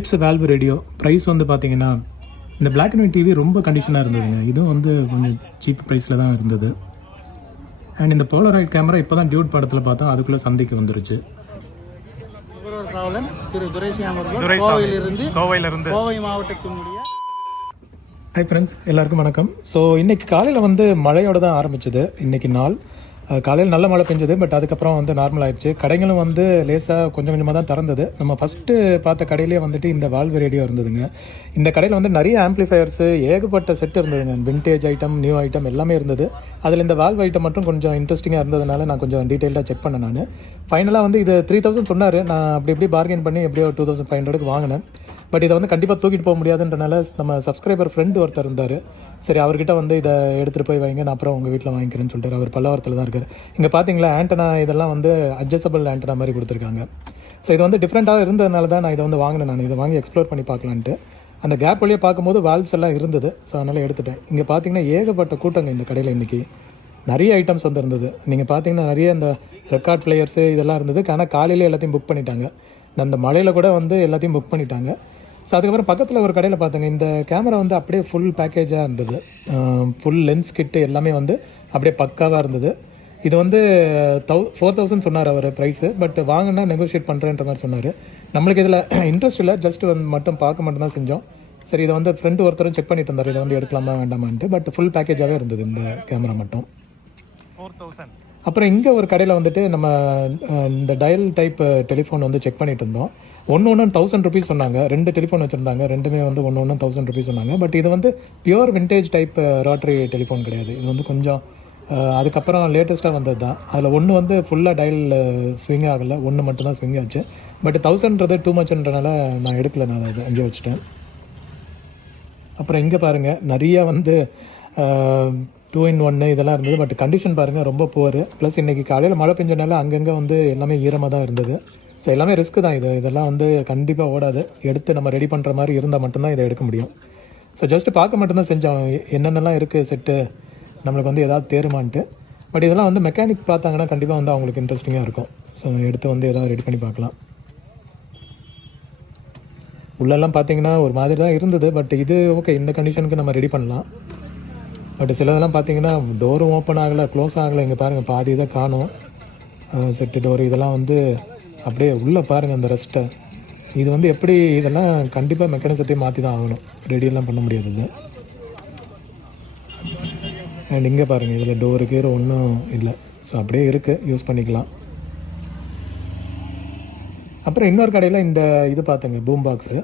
It's valve radio price வந்து பார்த்தீங்கன்னா இந்த பிளாக் அண்ட் ஒயிட் டிவி ரொம்ப கண்டிஷனாக இருந்ததுங்க. இதுவும் வந்து கொஞ்சம் சீப் ப்ரைஸில் தான் இருந்தது. அண்ட் இந்த போலராய்ட் கேமரா இப்போ தான் டியூட் படத்தில் பார்த்தோம், அதுக்குள்ளே சந்தைக்கு வந்துருச்சு. கோவை மாவட்டத்தினுடைய ஹாய் ஃப்ரெண்ட்ஸ், எல்லாருக்கும் வணக்கம். ஸோ இன்றைக்கி காலையில் வந்து மழையோடு தான் ஆரம்பிச்சது. இன்றைக்கி நாள் காலையில் நல்ல மழை பெஞ்சது, பட் அதுக்கப்புறம் வந்து நார்மல் ஆயிடுச்சு. கடைகளும் வந்து லேசாக கொஞ்சம் கொஞ்சமாக தான் திறந்தது. நம்ம ஃபஸ்ட்டு பார்த்த கடையிலே வந்துட்டு இந்த வால்வ் ரேடியோ இருந்ததுங்க. இந்த கடையில் வந்து நிறைய ஆம்ப்ளிஃபயர்ஸு, ஏகப்பட்ட செட் இருந்ததுங்க. விண்டேஜ் ஐட்டம், நியூ ஐட்டம் எல்லாமே இருந்தது. அதில் இந்த வால்வ் ஐட்டம் மட்டும் கொஞ்சம் இன்ட்ரெஸ்டிங்காக இருந்ததுனால நான் கொஞ்சம் டீட்டெயிலாக செக் பண்ணேன். நான் ஃபைனலாக வந்து இது 3000 சொன்னார். நான் அப்படி பார்கெயின் பண்ணி எப்படியோ 2500 வாங்கினேன். பட் இதை வந்து கண்டிப்பாக தூக்கிட்டு போக முடியாதுன்றனால நம்ம சப்ஸ்கிரைபர் ஃப்ரெண்டு ஒருத்தர் இருந்தார். சரி, அவர்கிட்ட வந்து இதை எடுத்துகிட்டு போய் வைங்க, நான் அப்புறம் உங்கள் வீட்டில் வாங்கிக்கிறேன்னு சொல்லிட்டு அவர் பல்லவரத்தில் தான் இருக்கார். இங்கே பார்த்தீங்களா ஆண்டனா இதெல்லாம் வந்து அட்ஜஸ்டபிள் ஆண்டனா மாதிரி கொடுத்துருக்காங்க. ஸோ இது வந்து டிஃப்ரெண்ட்டாக இருந்ததுனால தான் நான் இதை வந்து வாங்கினேன். நான் இதை வாங்கி எக்ஸ்ப்ளோர் பண்ணி பார்க்கலான்ட்டு அந்த கேப் வழியாக பார்க்கும்போது வால்வ்ஸ் எல்லாம் இருந்தது. ஸோ அதனால் எடுத்துட்டேன். இங்கே பார்த்தீங்கன்னா ஏகப்பட்ட கூட்டங்க இந்த கடையில். இன்றைக்கி நிறைய ஐட்டம்ஸ் வந்து இருந்தது. நீங்கள் பார்த்தீங்கன்னா நிறைய இந்த ரெக்கார்ட் பிளேயர்ஸு இதெல்லாம் இருந்தது. ஆனால் காலையிலே எல்லாத்தையும் புக் பண்ணிட்டாங்க. அந்த மழையில் கூட வந்து எல்லாத்தையும் புக் பண்ணிட்டாங்க. ஸோ அதுக்கப்புறம் பக்கத்தில் ஒரு கடையில் பார்த்தோங்க, இந்த கேமரா வந்து அப்படியே ஃபுல் பேக்கேஜாக இருந்தது. ஃபுல் லென்ஸ் கிட்டு எல்லாமே வந்து அப்படியே பக்காவாக இருந்தது. இது வந்து 4000 சொன்னார் அவர் ப்ரைஸு. பட் வாங்கினா நெகோஷியேட் பண்ணுறேன்ற மாதிரி சொன்னார். நம்மளுக்கு இதில் இன்ட்ரெஸ்ட் இல்லை, ஜஸ்ட் வந்து மட்டும் பார்க்க மட்டும்தான் செஞ்சோம். சரி, இதை வந்து ஃப்ரெண்டு ஒருத்தரும் செக் பண்ணிட்டு இருந்தார், இதை வந்து எடுக்கலாமா வேண்டாமான்ட்டு. பட் ஃபுல் பேக்கேஜாகவே இருந்தது இந்த கேமரா மட்டும். 4000. அப்புறம் இங்கே ஒரு கடையில் வந்துட்டு நம்ம இந்த டயல் டைப் டெலிஃபோன் வந்து செக் பண்ணிட்டு இருந்தோம். ஒன்று 1000 ருபீஸ் சொன்னாங்க. 2 டெலிஃபோன் வச்சுருந்தாங்க. ரெண்டுமே வந்து ஒன்று 1000 ருபீஸ் சொன்னாங்க. பட் இது வந்து pure vintage type rotary telephone கிடையாது. இது வந்து கொஞ்சம் அதுக்கப்புறம் லேட்டஸ்ட்டாக வந்தது தான். அதில் ஒன்று வந்து ஃபுல்லாக டயல் ஸ்விங் ஆகலை, ஒன்று மட்டும்தான் ஸ்விங் ஆச்சு. பட் 1000ன்றது டூ மச்ன்றனால நான் எடுக்கலை, நான் அதை அங்கே வச்சுட்டேன். அப்புறம் இங்கே பாருங்கள், நிறைய வந்து 2-in-1 இதெல்லாம் இருந்தது. பட் கண்டிஷன் பாருங்கள் ரொம்ப புவர். ப்ளஸ் இன்றைக்கி காலையில் மழை பெஞ்சனால அங்கங்கே வந்து எல்லாமே ஈரமாக தான் இருந்தது. ஸோ எல்லாமே ரிஸ்க்கு தான். இதெல்லாம் வந்து கண்டிப்பாக ஓடாது. எடுத்து நம்ம ரெடி பண்ணுற மாதிரி இருந்தால் மட்டும்தான் இதை எடுக்க முடியும். ஸோ ஜஸ்ட்டு பார்க்க மட்டும்தான் செஞ்சோம் என்னென்னலாம் இருக்குது செட்டு, நம்மளுக்கு வந்து எதாவது தேருமான்ட்டு. பட் இதெல்லாம் வந்து மெக்கானிக் பார்த்தாங்கன்னா கண்டிப்பாக வந்து அவங்களுக்கு இன்ட்ரெஸ்டிங்காக இருக்கும். ஸோ எடுத்து வந்து எதாவது ரெடி பண்ணி பார்க்கலாம். உள்ளெல்லாம் பார்த்தீங்கன்னா ஒரு மாதிரி தான் இருந்தது. பட் இது ஓகே, இந்த கண்டிஷனுக்கு நம்ம ரெடி பண்ணலாம். பட் சிலதெல்லாம் பார்த்தீங்கன்னா டோரும் ஓப்பன் ஆகலை, க்ளோஸ் ஆகலை. இங்கே பாருங்கள், பாதி இதை காணும். செட்டு டோர் இதெல்லாம் வந்து அப்படியே உள்ளே பாருங்கள் அந்த ரெஸ்ட்டை. இது வந்து எப்படி, இதெல்லாம் கண்டிப்பாக மெக்கானிசத்தையும் மாற்றி தான் ஆகணும், ரெடியெல்லாம் பண்ண முடியாது. அண்ட் இங்கே பாருங்கள், இதில் டோரு கீரை ஒன்றும் இல்லை. ஸோ அப்படியே இருக்குது, யூஸ் பண்ணிக்கலாம். அப்புறம் இன்னொரு கடையில் இந்த இது பார்த்தேங்க, பூம் பாக்ஸு.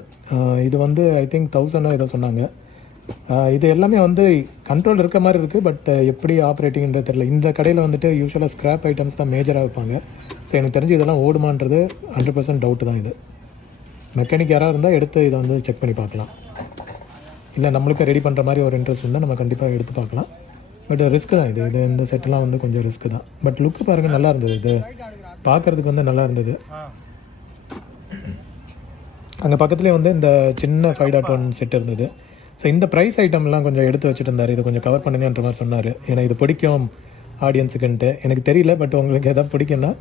இது வந்து ஐ திங்க் 1000 ஏதோ சொன்னாங்க. இது எல்லாமே வந்து கண்ட்ரோல் இருக்க மாதிரி இருக்குது. பட் எப்படி ஆப்ரேட்டிங்கிறது தெரியல. இந்த கடையில் வந்துட்டு யூஸ்வலாக ஸ்க்ராப் ஐட்டம்ஸ் தான் மேஜராக வைப்பாங்க. ஸோ எனக்கு தெரிஞ்சு இதெல்லாம் ஓடுமான்றது 100% டவுட்டு தான். இது மெக்கானிக் யாராக இருந்தால் எடுத்து இதை வந்து செக் பண்ணி பார்க்கலாம். இல்லை நம்மளுக்கு ரெடி பண்ணுற மாதிரி ஒரு இன்ட்ரெஸ்ட் இருந்தால் நம்ம கண்டிப்பாக எடுத்து பார்க்கலாம். பட் ரிஸ்க்கு தான் இது இந்த செட்டெல்லாம் வந்து கொஞ்சம் ரிஸ்க்கு தான். பட் லுக்கு பாருங்கள், நல்லா இருந்தது. இது பார்க்குறதுக்கு வந்து நல்லா இருந்தது. அங்கே பக்கத்துலேயே வந்து இந்த சின்ன 5.1 செட் இருந்தது. ஸோ இந்த ப்ரைஸ் ஐட்டம்லாம் கொஞ்சம் எடுத்து வச்சுட்டு இருந்தார். இது கொஞ்சம் கவர் பண்ணுங்கன்ற மாதிரி சொன்னார். ஏன்னா இது பிடிக்கும் ஆடியன்ஸுக்குன்ட்டு எனக்கு தெரியல. பட் உங்களுக்கு எதாவது பிடிக்கும்னா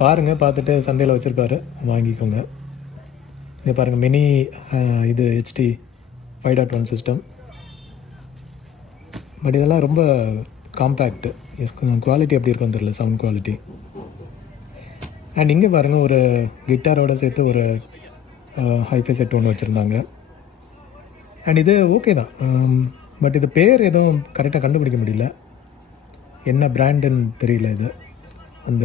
பாருங்கள், பார்த்துட்டு சந்தையில் வச்சுருப்பாரு, வாங்கிக்கோங்க. இங்கே பாருங்கள், மினி இது HD 5.1 சிஸ்டம். பட் இதெல்லாம் ரொம்ப காம்பேக்டு. குவாலிட்டி எப்படி இருக்குன்னு தெரியல, சவுண்ட் குவாலிட்டி. அண்ட் இங்கே பாருங்கள், ஒரு கிட்டாரோட சேர்த்து ஒரு ஹைஃபை செட் ஒன்று வச்சுருந்தாங்க. அண்ட் இது ஓகே தான். பட் இது பேர் எதுவும் கரெக்டாக கண்டுபிடிக்க முடியல, என்ன பிராண்டுன்னு தெரியல. இது அந்த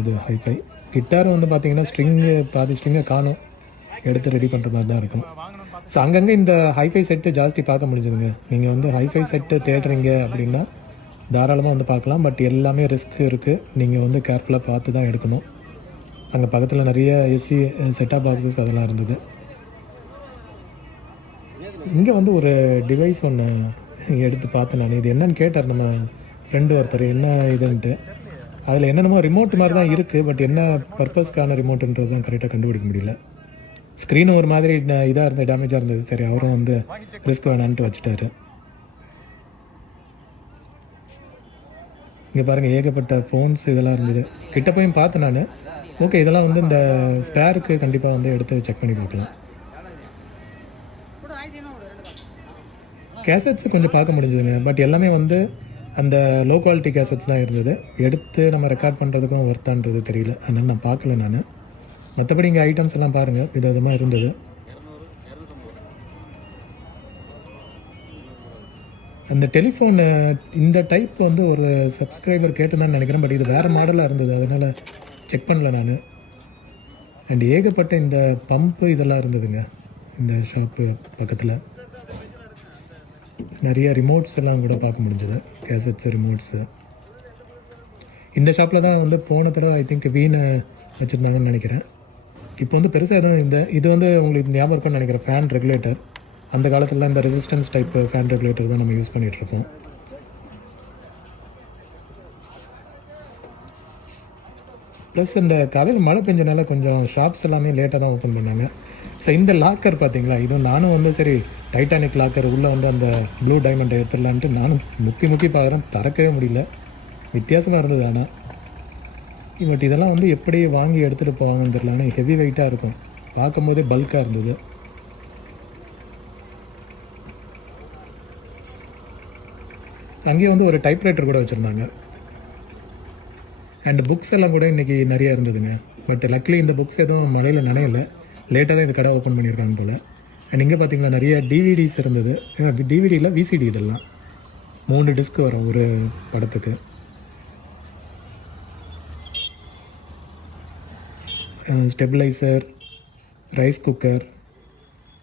இது ஹைஃபை கிட்டாரும் வந்து பார்த்தீங்கன்னா ஸ்ட்ரிங்கு பாதி ஸ்ட்ரிங்கை காணும், எடுத்து ரெடி பண்ணுற மாதிரி தான் இருக்கும். ஸோ அங்கங்கே இந்த ஹைஃபை செட்டு ஜாஸ்தி பார்க்க முடிஞ்சதுங்க. நீங்கள் வந்து ஹைஃபை செட்டு தேடுறீங்க அப்படின்னா தாராளமாக வந்து பார்க்கலாம். பட் எல்லாமே ரிஸ்க் இருக்குது, நீங்கள் வந்து கேர்ஃபுல்லாக பார்த்து தான் எடுக்கணும். அங்கே பக்கத்தில் நிறைய ஏசி செட்டாப் பாக்ஸஸ் அதெல்லாம் இருந்தது. இங்கே வந்து ஒரு டிவைஸ் ஒன்று எடுத்து பார்த்தேன் நான். இது என்னன்னு கேட்டார் நம்ம ஃப்ரெண்டு ஒருத்தர், என்ன இதுன்ட்டு. அதில் என்னென்னமோ ரிமோட் மாதிரி தான் இருக்குது. பட் என்ன பர்பஸ்க்கான ரிமோட்டுன்றது தான் கரெக்டாக கண்டுபிடிக்க முடியல. ஸ்க்ரீனும் ஒரு மாதிரி இதாக இருந்தது, டேமேஜாக இருந்தது. சரி, அவரும் வந்து ரிஸ்க் வேணான்ட்டு வச்சுட்டாரு. இங்கே பாருங்கள், ஏகப்பட்ட ஃபோன்ஸ் இதெல்லாம் இருந்தது. கிட்ட போயும் பார்த்தேன் நான். ஓகே, இதெல்லாம் வந்து இந்த ஸ்பேருக்கு கண்டிப்பாக வந்து எடுத்து செக் பண்ணி பார்க்கலாம். கேசட்ஸ் கொஞ்சம் பார்க்க முடிஞ்சதுங்க. பட் எல்லாமே வந்து அந்த லோ குவாலிட்டி கேசட்ஸ் தான் இருந்தது. எடுத்து நம்ம ரெக்கார்ட் பண்ணுறதுக்கும் ஒர்த்தான்றது தெரியல. அதனால் நான் பார்க்கல நான். மற்றபடி இங்கே ஐட்டம்ஸ் எல்லாம் பாருங்கள், விதவிதமாக இருந்தது. அந்த டெலிஃபோன் இந்த டைப் வந்து ஒரு சப்ஸ்கிரைபர் கேட்டுதான் நினைக்கிறேன். பட் இது வேறு மாடலாக இருந்தது, அதனால் செக் பண்ணல நான். அண்ட் ஏகப்பட்ட இந்த பம்பு இதெல்லாம் இருந்ததுங்க இந்த ஷாப்பு பக்கத்தில். நிறைய ரிமோட்ஸ் எல்லாம் கூட பார்க்க முடிஞ்சது, கேசட்ஸு, ரிமோட்ஸு. இந்த ஷாப்பில் தான் வந்து போன தடவை ஐ திங்க் வீணை வச்சுருந்தாங்கன்னு நினைக்கிறேன். இப்போ வந்து பெருசாக எதுவும் இது வந்து உங்களுக்கு ஞாபகம் இருக்குன்னு நினைக்கிறேன், ஃபேன் ரெகுலேட்டர். அந்த காலத்தில் இந்த ரெசிஸ்டன்ஸ் டைப் ஃபேன் ரெகுலேட்டர் தான் நம்ம யூஸ் பண்ணிகிட்ருக்கோம். ப்ளஸ் இந்த காலையில் மழை பெஞ்சனால கொஞ்சம் ஷாப்ஸ் எல்லாமே லேட்டாக தான் ஓப்பன் பண்ணாங்க. ஸோ இந்த லாக்கர் பார்த்தீங்களா, இதுவும் நானும் வந்து சரி டைட்டானிக் லாக்கர் உள்ளே வந்து அந்த ப்ளூ டைமண்டை எடுத்துடலான்ட்டு நானும் முக்கி பார்க்குறேன், திறக்கவே முடியல. வித்தியாசமாக இருந்தது. ஆனால் பட் இதெல்லாம் வந்து எப்படி வாங்கி எடுத்துகிட்டு போவாங்கன்னு தெரியல. ஆனால் ஹெவி வெயிட்டாக இருக்கும், பார்க்கும்போதே பல்காக இருந்தது. அங்கேயே வந்து ஒரு டைப்ரைட்டர் கூட வச்சுருந்தாங்க. அண்ட் புக்ஸ் எல்லாம் கூட இன்றைக்கி நிறைய இருந்ததுங்க. பட் லக்லி இந்த புக்ஸ் எதுவும் மழையில் நனையலை, லேட்டாக தான் இந்த கடை ஓப்பன் பண்ணியிருக்காங்க போல். அண்ட் இங்கே பார்த்தீங்கன்னா நிறைய டிவிடிஸ் இருந்தது. டிவிடியில் விசிடி இதெல்லாம் 3 டிஸ்க் வரும் ஒரு படத்துக்கு. Stabiliser, rice cooker,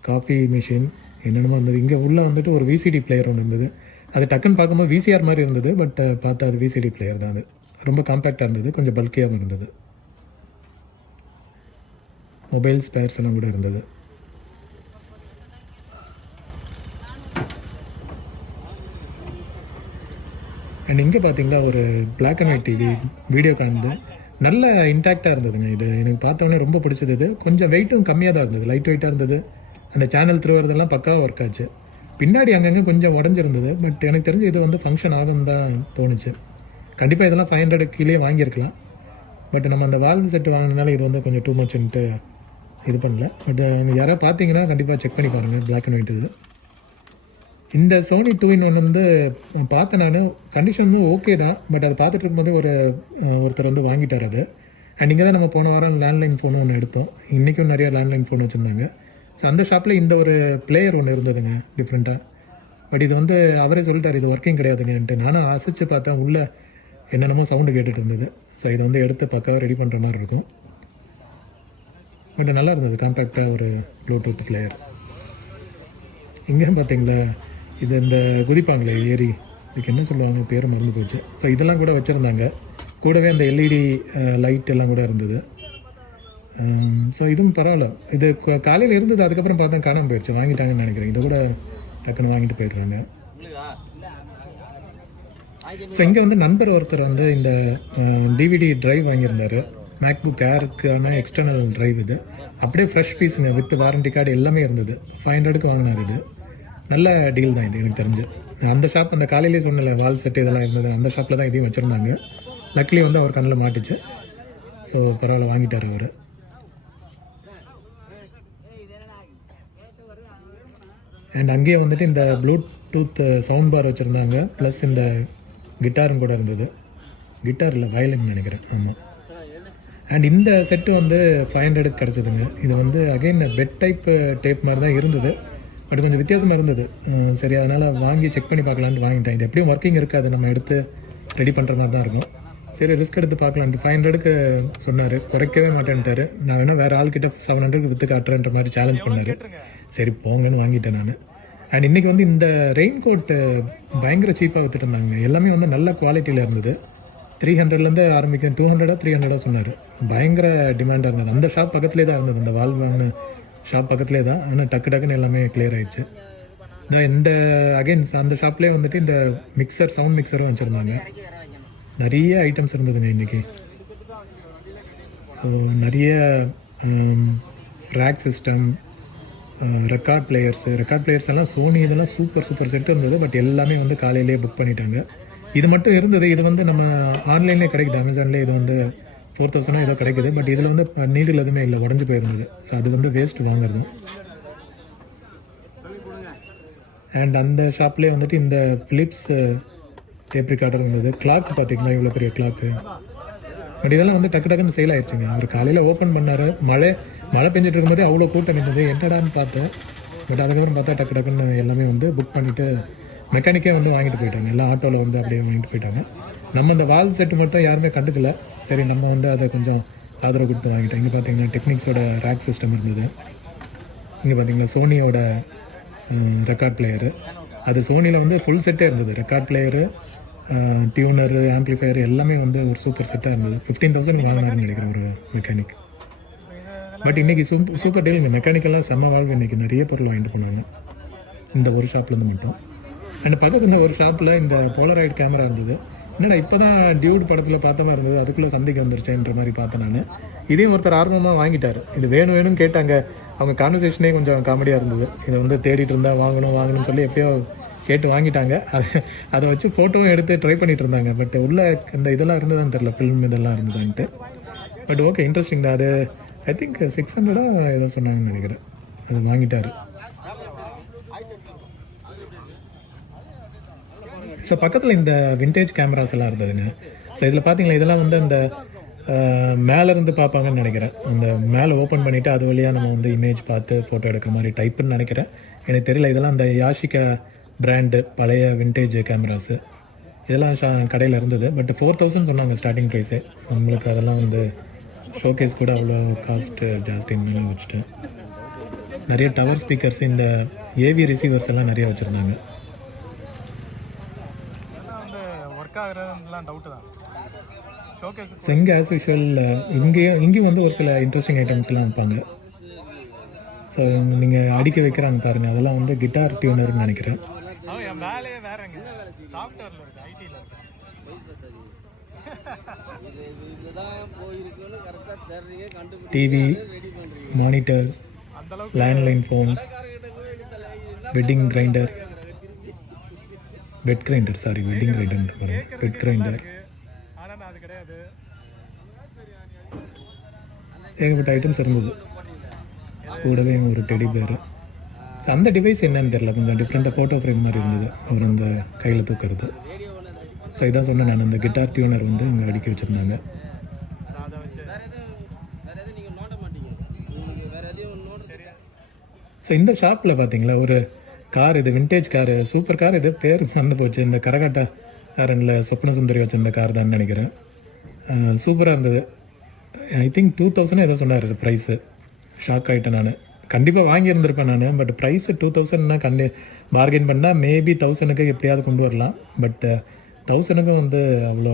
coffee machine, என்னென்னமோ இருந்தது. இங்கே உள்ளே வந்துட்டு ஒரு விசிடி பிளேயர் ஒன்று இருந்தது. அது டக்குன்னு பார்க்கும்போது விசிஆர் மாதிரி இருந்தது, பட் பார்த்தா அது விசிடி பிளேயர் தான். அது ரொம்ப காம்பேக்டாக இருந்தது, கொஞ்சம் பல்கியாகவும் இருந்தது. மொபைல் ஸ்பேர்ஸ் எல்லாம் கூட இருந்தது. அண்ட் இங்கே பார்த்தீங்களா ஒரு black and white TV video காணுது, நல்ல இன்டாக்டாக இருந்ததுங்க. இது எனக்கு பார்த்தோன்னே ரொம்ப பிடிச்சது. இது கொஞ்சம் வெயிட்டும் கம்மியாக தான் இருந்தது, லைட் வெயிட்டாக இருந்தது. அந்த சேனல் திருவுறதெல்லாம் பக்காவாக ஒர்க் ஆச்சு. பின்னாடி அங்கங்கே கொஞ்சம் உடஞ்சிருந்தது, பட் எனக்கு தெரிஞ்சு இது வந்து ஃபங்க்ஷன் ஆகும்னு தான் தோணுச்சு. கண்டிப்பாக இதெல்லாம் 500 கீழே வாங்கியிருக்கலாம். பட் நம்ம அந்த வால்வ் செட்டு வாங்கினால இது வந்து கொஞ்சம் டூ மச்ன்ட்டு இது பண்ணல. பட் யாராவது பார்த்தீங்கன்னா கண்டிப்பாக செக் பண்ணி பாருங்கள், பிளாக் அண்ட் ஒயிட். இது இந்த சோனி 2-in-1 வந்து பார்த்தேன் நான். கண்டிஷன் வந்து ஓகே தான், பட் அதை பார்த்துட்டு இருக்கும்போது ஒருத்தர் வந்து வாங்கிட்டார் அது. அண்ட் இங்கே தான் நம்ம போன வாரம் லேண்ட்லைன் ஃபோன் ஒன்று எடுத்தோம். இன்றைக்கும் நிறையா லேண்ட்லைன் ஃபோன் வச்சுருந்தாங்க. ஸோ அந்த ஷாப்பில் இந்த ஒரு பிளேயர் ஒன்று இருந்ததுங்க டிஃப்ரெண்ட்டாக. பட் இது வந்து அவரே சொல்லிட்டார் இது ஒர்க்கிங் கிடையாதுங்கன்ட்டு. நானும் அசைச்சு பார்த்தேன், உள்ளே என்னென்னமோ சவுண்டு கேட்டுட்டு இருந்தது. ஸோ இதை வந்து எடுத்து பக்காவாக ரெடி பண்ணுற மாதிரி இருக்கும். பட் நல்லா இருந்தது, காம்பேக்டாக ஒரு ப்ளூடூத் பிளேயர். இங்கேயும் பார்த்தீங்களா இது இந்த குதிப்பாங்களே ஏறி, இதுக்கு என்ன சொல்லுவாங்க பேர் மறந்து போச்சு. ஸோ இதெல்லாம் கூட வச்சுருந்தாங்க. கூடவே அந்த எல்இடி லைட் எல்லாம் கூட இருந்தது. ஸோ இதுவும் பரவாயில்ல. இது காலையில் இருந்தது, அதுக்கப்புறம் பார்த்தா காணாமல் போயிடுச்சு, வாங்கிட்டாங்கன்னு நினைக்கிறேன். இதை கூட டக்குன்னு வாங்கிட்டு போயிடுறாங்க. ஸோ இங்கே வந்து நண்பர் ஒருத்தர் வந்து இந்த டிவிடி ட்ரைவ் வாங்கியிருந்தார். மேக்புக் ஏருக்கான எக்ஸ்டர்னல் ட்ரைவ். இது அப்படியே ஃப்ரெஷ் பீஸுங்க, வித் வாரண்டி கார்டு எல்லாமே இருந்தது. 500க்கு வாங்கினார். இது நல்ல டீல் தான் இது எனக்கு தெரிஞ்சு. அந்த ஷாப் அந்த காலையிலேயே சொன்னல வால் செட்டு இதெல்லாம் இருந்தது, அந்த ஷாப்பில் தான் இதையும் வச்சுருந்தாங்க. லக்லி வந்து அவர் கண்ணில் மாட்டுச்சு. ஸோ பரவாயில்ல, வாங்கிட்டார் அவர். அண்ட் அங்கேயே வந்துட்டு இந்த ப்ளூடூத் சவுண்ட் பார் வச்சுருந்தாங்க. ப்ளஸ் இந்த கிட்டாரும் கூட இருந்தது. கிட்டார் இல்லை, வயலின் நினைக்கிறேன். ஆமாம். அண்ட் இந்த செட்டு வந்து 500க்கு கிடச்சிதுங்க. இது வந்து அகைன் பெட் டைப் டேப் மாதிரி தான் இருந்தது, பட் கொஞ்சம் வித்தியாசமாக இருந்தது. சரி, அதனால் வாங்கி செக் பண்ணி பார்க்கலான்ட்டு வாங்கிட்டேன். இது எப்படியும் ஒர்க்கிங் இருக்காது, நம்ம எடுத்து ரெடி பண்ணுற மாதிரி தான் இருக்கும். சரி, ரிஸ்க் எடுத்து பார்க்கலான்ட்டு 500க்கு சொன்னார். குறைக்கவே மாட்டேன்ட்டார். நான் வேணால் வேறு ஆள்கிட்ட 700க்கு விற்று காட்டுறேன்ற மாதிரி சேலஞ்ச் பண்ணார். சரி போங்கன்னு வாங்கிட்டேன் நான். அண்ட் இன்றைக்கி வந்து இந்த ரெயின் கோட்டு பயங்கர சீப்பாக விற்றுட்டு இருந்தாங்க. எல்லாமே வந்து நல்ல குவாலிட்டியில் இருந்தது. 300லேருந்து ஆரம்பிக்கும், 200 300 சொன்னார். பயங்கர டிமாண்டாக இருந்தது. அந்த ஷாப் பக்கத்துலேயே தான் இருந்தது, இந்த வால்வான்னு ஷாப் பக்கத்துலேயே தான். ஆனால் டக்குன்னு எல்லாமே கிளியர் ஆகிடுச்சு. இந்த அகைன் அந்த ஷாப்லேயே வந்துட்டு இந்த மிக்சர், சவுண்ட் மிக்சரும் வச்சுருந்தாங்க. நிறைய ஐட்டம்ஸ் இருந்ததுங்க இன்றைக்கி. ஸோ நிறைய ரேக் சிஸ்டம், ரெக்கார்ட் பிளேயர்ஸ் எல்லாம் சோனி இதெல்லாம் சூப்பர் செட்டு இருந்தது. பட் எல்லாமே வந்து காலையிலேயே புக் பண்ணிட்டாங்க. இது மட்டும் இருந்தது. இது வந்து நம்ம ஆன்லைன்லேயே கிடைக்குது, அமேசான்லேயே. இது வந்து 4000 ஏதோ கிடைக்குது. பட் இதில் வந்து நீடில் எதுவுமே இல்லை, உடஞ்சி போயிருந்தது. ஸோ அது வந்து வேஸ்ட் வாங்குறதும். அண்ட் அந்த ஷாப்லேயே வந்துட்டு இந்த ஃபிலிப்ஸ் டேப் ரெக்கார்டர் இருந்தது. கிளாக் பார்த்தீங்கன்னா இவ்வளோ பெரிய கிளாக்கு. பட் இதெல்லாம் வந்து டக்கு டக்குன்னு சேல் ஆயிடுச்சுங்க. அவர் காலையில் ஓப்பன் பண்ணார், மழை பெஞ்சிட்டு இருக்கும்போதே அவ்வளோ கூட்டம் இருந்தது. என்னடான்னு பார்த்தேன். பட் அதுக்கப்புறம் பார்த்தா டக்கு டக்குன்னு எல்லாமே வந்து புக் பண்ணிவிட்டு மெக்கானிக்கே வந்து வாங்கிட்டு போயிட்டாங்க. எல்லாம் ஆட்டோவில் வந்து அப்படியே வாங்கிட்டு போயிட்டாங்க. நம்ம இந்த வால் செட்டு மட்டும் யாருமே கண்டுக்கல. சரி, நம்ம வந்து அதை கொஞ்சம் ஆதரவு கொடுத்து வாங்கிட்டோம். இங்கே பார்த்தீங்கன்னா டெக்னிக்ஸோட ரேக் சிஸ்டம் இருந்தது. இங்கே பார்த்தீங்கன்னா சோனியோட ரெக்கார்ட் பிளேயரு. அது சோனியில் வந்து ஃபுல் செட்டே இருந்தது. ரெக்கார்ட் பிளேயரு, டியூனரு, ஆம்ப்ளிஃபையர் எல்லாமே வந்து ஒரு சூப்பர் செட்டாக இருந்தது. 15,000 வாங்கினாருன்னு நினைக்கிறேன் ஒரு மெக்கானிக். பட் இன்றைக்கி சூப்பர் டீல். இந்த மெக்கானிக்கெல்லாம் செம்ம வாழ்வு. இன்றைக்கி நிறைய பொருள் வாங்கிட்டு போனாங்க இந்த ஒரு ஷாப்லேருந்து மட்டும். அண்ட் பக்கத்தில் ஒரு ஷாப்பில் இந்த போலராய்டு கேமரா இருந்தது. என்னடா இப்போ தான் டியூட் படத்தில் பார்த்த மாதிரி இருந்தது, அதுக்குள்ளே சந்தைக்கு வந்துருச்சேன்ற மாதிரி பார்த்தேன் நான். இதையும் ஒருத்தர் ஆர்வமாக வாங்கிட்டார். இது வேணும்னு கேட்டாங்க. அவங்க கான்வர்சேஷனே கொஞ்சம் காமெடியாக இருந்தது. இதை வந்து தேடிட்டு இருந்தால் வாங்கணும்னு சொல்லி எப்பயோ கேட்டு வாங்கிட்டாங்க. அதை வச்சு ஃபோட்டோவும் எடுத்து ட்ரை பண்ணிட்டு இருந்தாங்க. பட் உள்ள இந்த இதெல்லாம் இருந்ததான்னு தெரில, ஃபில்ம் இதெல்லாம் இருந்ததான்ட்டு. பட் ஓகே, இன்ட்ரெஸ்டிங் தான். அது ஐ திங்க் 600 ஏதோ சொன்னாங்கன்னு நினைக்கிறேன். அது வாங்கிட்டார். ஸோ பக்கத்தில் இந்த விண்டேஜ் கேமராஸ் எல்லாம் இருந்ததுங்க. ஸோ இதில் பார்த்தீங்களா, இதெல்லாம் வந்து அந்த மேலேருந்து பார்ப்பாங்கன்னு நினைக்கிறேன். அந்த மேலே ஓப்பன் பண்ணிவிட்டு அது வழியாக நம்ம வந்து இமேஜ் பார்த்து ஃபோட்டோ எடுக்கிற மாதிரி டைப்புன்னு நினைக்கிறேன். எனக்கு தெரியல. இதெல்லாம் அந்த யாஷிகா பிராண்டு பழைய விண்டேஜ் கேமராஸு. இதெல்லாம் கடையில் இருந்தது. பட் 4,000 சொன்னாங்க ஸ்டார்டிங் ப்ரைஸே. நம்மளுக்கு அதெல்லாம் வந்து ஷோகேஸ் கூட அவ்வளோ காஸ்ட்டு ஜாஸ்தின்னு வச்சுட்டேன். நிறைய டவர் ஸ்பீக்கர்ஸ், இந்த ஏவி ரிசீவர்ஸ் எல்லாம் நிறைய வச்சுருந்தாங்க. ஒர்க் ஆகுறதுலாம் டவுட்டு தான். ஷோகேஸ் ஸோ இங்கே ஆஸ் யூஷுவல் இங்கேயும் வந்து ஒரு சில இன்ட்ரெஸ்டிங் ஐட்டம்ஸ்லாம் வைப்பாங்க. ஸோ நீங்கள் அடிக்க வைக்கிறாங்க பாருங்கள், அதெல்லாம் வந்து கிட்டார் டியூனர்னு நினைக்கிறேன். அவன் என் வேலையே வேறங்க, சாஃப்ட்வேரில் இருக்குது, ஐடியில் இருக்குது. TV, monitor, landline phones, wedding grinder, bed grinder bed grinder, ஆனால் அது கிடையாது. ஏகப்பட்ட ஐட்டம்ஸ் இருந்தது. கூடவே ஒரு டெடி பேர். ஸோ அந்த டிவைஸ் என்னன்னு தெரில, கொஞ்சம் டிஃப்ரெண்ட்டாக ஃபோட்டோ ஃப்ரேம் மாதிரி இருந்தது, அவர் அந்த கையில் தூக்கிறது. ஸோ இதான் சொன்னேன் நான், அந்த கிட்டார் டியூனர் வந்து இங்கே அடிக்க வச்சுருந்தாங்க. ஸோ இந்த ஷாப்பில் பார்த்தீங்களா ஒரு கார், இது விண்டேஜ் காரு, சூப்பர் கார். இது பேர் மறந்து போச்சு. இந்த கரகாட்ட காரனில் சொப்ன சுந்தரி வச்சுருந்த கார் தான் நினைக்கிறேன். சூப்பராக இருந்தது. ஐ திங்க் 2,000 ஏதோ சொன்னார் ப்ரைஸு. ஷாக் ஆகிட்டேன் நான். கண்டிப்பாக வாங்கியிருந்திருப்பேன் நான். பட் ப்ரைஸு 2,000 பார்கெயின் பண்ணால் மேபி 1,000க்கு எப்படியாவது கொண்டு வரலாம். பட் 1,000க்கும் வந்து அவ்வளோ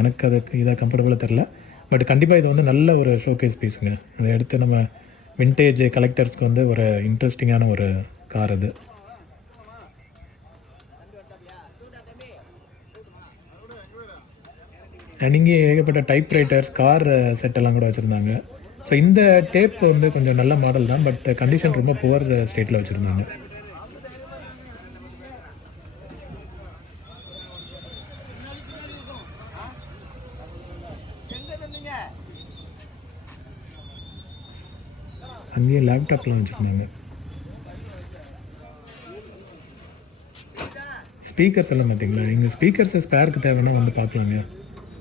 எனக்கு அதுக்கு இதாக கம்ஃபர்டபுளாக தெரில. பட் கண்டிப்பாக இது வந்து நல்ல ஒரு ஷோகேஸ் பீஸுங்க. இதை எடுத்து நம்ம விண்டேஜ் கலெக்டர்ஸ்க்கு வந்து ஒரு இன்ட்ரெஸ்டிங்கான ஒரு கார் அது. இங்கே ஏகப்பட்ட டைப் ரைட்டர்ஸ், கார் செட்டெல்லாம் கூட வச்சுருந்தாங்க. ஸோ இந்த டேப் வந்து கொஞ்சம் நல்ல மாடல் தான். பட் கண்டிஷன் ரொம்ப புவர் ஸ்டேட்டில் வச்சுருந்தாங்க. அங்கேயே லேப்டாப்லாம் வச்சுருந்தாங்க. ஸ்பீக்கர்ஸ் எல்லாம் பார்த்தீங்களா, எங்கள் ஸ்பீக்கர்ஸு ஸ்பேருக்கு தேவைன்னா வந்து பார்க்கலாங்க.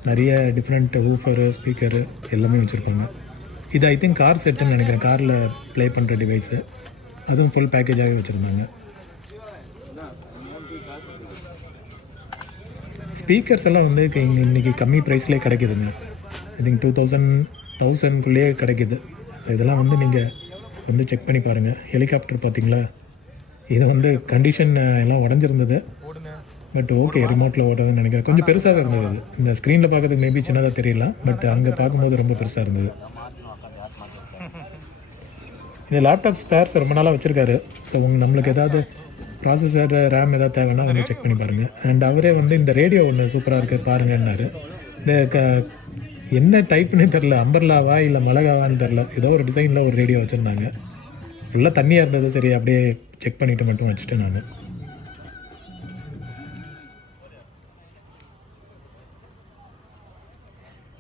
நிறைய டிஃப்ரெண்ட் ஊஃபரு, ஸ்பீக்கரு எல்லாமே வச்சுருப்பாங்க. இது ஐ திங்க் கார் செட்டுன்னு நினைக்கிறேன், காரில் ப்ளே பண்ணுற டிவைஸு. அதுவும் ஃபுல் பேக்கேஜாகவே வச்சுருந்தாங்க. ஸ்பீக்கர்ஸ் எல்லாம் வந்து இன்றைக்கி கம்மி ப்ரைஸ்லேயே கிடைக்குதுங்க. ஐ திங்க் 2,000-1,000க்குள்ளேயே கிடைக்குது. ஸோ இதெல்லாம் வந்து நீங்கள் வந்து செக் பண்ணி பாருங்கள். ஹெலிகாப்டர் பார்த்தீங்களா, இது வந்து கண்டிஷன் எல்லாம் உடஞ்சிருந்தது. பட் ஓகே, ரிமோட்டில் ஓடுறதுன்னு நினைக்கிறேன். கொஞ்சம் பெருசாக இருந்தது. அது இந்த ஸ்க்ரீனில் பார்க்கறதுக்கு மேபி சின்னதாக தெரியல, பட் அங்கே பார்க்கும்போது ரொம்ப பெருசாக இருந்தது. இந்த லேப்டாப் ஸ்பேர்ஸ் ரொம்ப நாளாக வச்சுருக்காரு. ஸோ நம்மளுக்கு ஏதாவது ப்ராசஸர், ரேம் ஏதாவது தேவைன்னா வந்து செக் பண்ணி பாருங்கள். அண்ட் அவரே வந்து இந்த ரேடியோ ஒன்று சூப்பராக இருக்குது பாருங்கன்னாரு. இந்த என்ன டைப்புன்னு தெரில, அம்பர்லாவா இல்லை மலகாவான்னு தெரில, ஏதோ ஒரு டிசைனில் ஒரு ரேடியோ வச்சுருந்தாங்க. ஃபுல்லாக தண்ணியாக இருந்தது. சரி, அப்படியே செக் பண்ணிவிட்டு மட்டும் வச்சுட்டேன் நான்.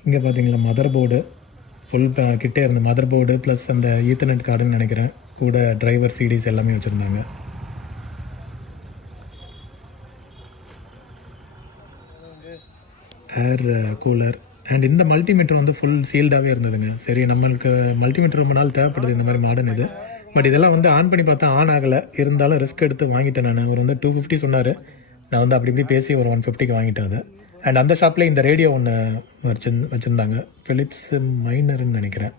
இங்கே பார்த்தீங்களா மதர் போர்டு, ஃபுல் கிட்டே இருந்த மதர் போர்டு ப்ளஸ் அந்த ஈத்தர்நெட் கார்டுன்னு நினைக்கிறேன். கூட டிரைவர் சிடிஸ் எல்லாமே வச்சுருந்தாங்க. ஏர் கூலர் அண்ட் இந்த மல்டிமீட்டர் வந்து ஃபுல் சீல்டாகவே இருந்ததுங்க. சரி, நம்மளுக்கு மல்டிமீட்டர் ரொம்ப நாள் தேவைப்படுது இந்த மாதிரி மாடர்ன் இது. பட் இதெல்லாம் வந்து ஆன் பண்ணி பார்த்தா ஆன் ஆகலை. இருந்தாலும் ரிஸ்க் எடுத்து வாங்கிட்டேன் நான். அவர் வந்து 250 சொன்னார். நான் வந்து அப்படி இப்படி பேசி ஒரு 150க்கு வாங்கிட்டேன் அது. அண்ட் அந்த ஷாப்பில் இந்த ரேடியோ ஒன்று வச்சுருந்தாங்க, ஃபிலிப்ஸ் மைனர்னு நினைக்கிறேன்.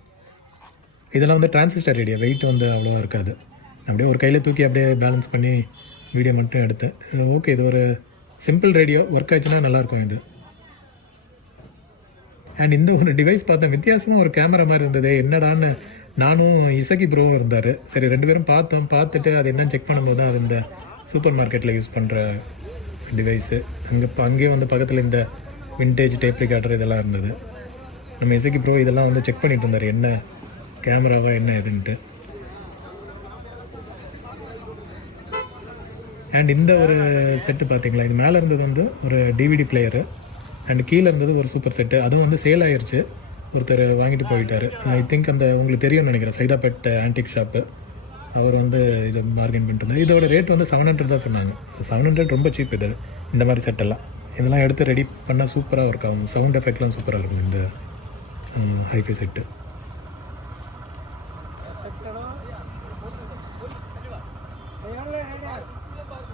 இதெல்லாம் வந்து டிரான்சிஸ்டர் ரேடியோ, வெயிட் வந்து அவ்வளோவா இருக்காது. அப்படியே ஒரு கையில் தூக்கி அப்படியே பேலன்ஸ் பண்ணி வீடியோ மட்டும் எடுத்து ஓகே, இது ஒரு சிம்பிள் ரேடியோ, ஒர்க் ஆச்சுன்னா நல்லாயிருக்கும் இது. அண்ட் இந்த ஒரு டிவைஸ் பார்த்தேன், வித்தியாசமாக ஒரு கேமரா மாதிரி இருந்தது. என்னடான்னு நானும் இசகி ப்ரோவும் இருந்தார். சரி, 2 பேரும் பார்த்துட்டு அது என்னன்னு செக் பண்ணும்போது அது இந்த சூப்பர் மார்க்கெட்டில் யூஸ் பண்ணுற டிவைஸு. அங்கேயே வந்து பக்கத்தில் இந்த விண்டேஜ் டேப் ரிகார்டர் இதெல்லாம் இருந்தது. நம்ம இசகி ப்ரோ இதெல்லாம் வந்து செக் பண்ணிட்டு இருந்தார், என்ன கேமராவா என்ன எதுன்ட்டு. அண்ட் இந்த ஒரு செட்டு பார்த்தீங்களா, இது மேலே இருந்தது வந்து ஒரு டிவிடி பிளேயரு அண்ட் கீழே இருந்தது ஒரு சூப்பர் செட்டு. அதுவும் வந்து சேல் ஆயிடுச்சு, ஒருத்தர் வாங்கிட்டு போயிட்டார். ஐ திங்க் அந்த உங்களுக்கு தெரியும்னு நினைக்கிறேன், சைதாப்பேட் ஆன்டிக் ஷாப்பு. அவர் வந்து இதை பார்கெயின் பண்ணிட்டு இருந்தார். இதோட ரேட் வந்து 700 தான் சொன்னாங்க. 700 ரொம்ப சீப் இது. இந்த மாதிரி செட்டெல்லாம் இதெல்லாம் எடுத்து ரெடி பண்ணால் சூப்பராக ஒர்க் ஆகும். சவுண்ட் எஃபெக்ட்லாம் சூப்பராக இருக்கும் இந்த ஹைஃபை செட்டு.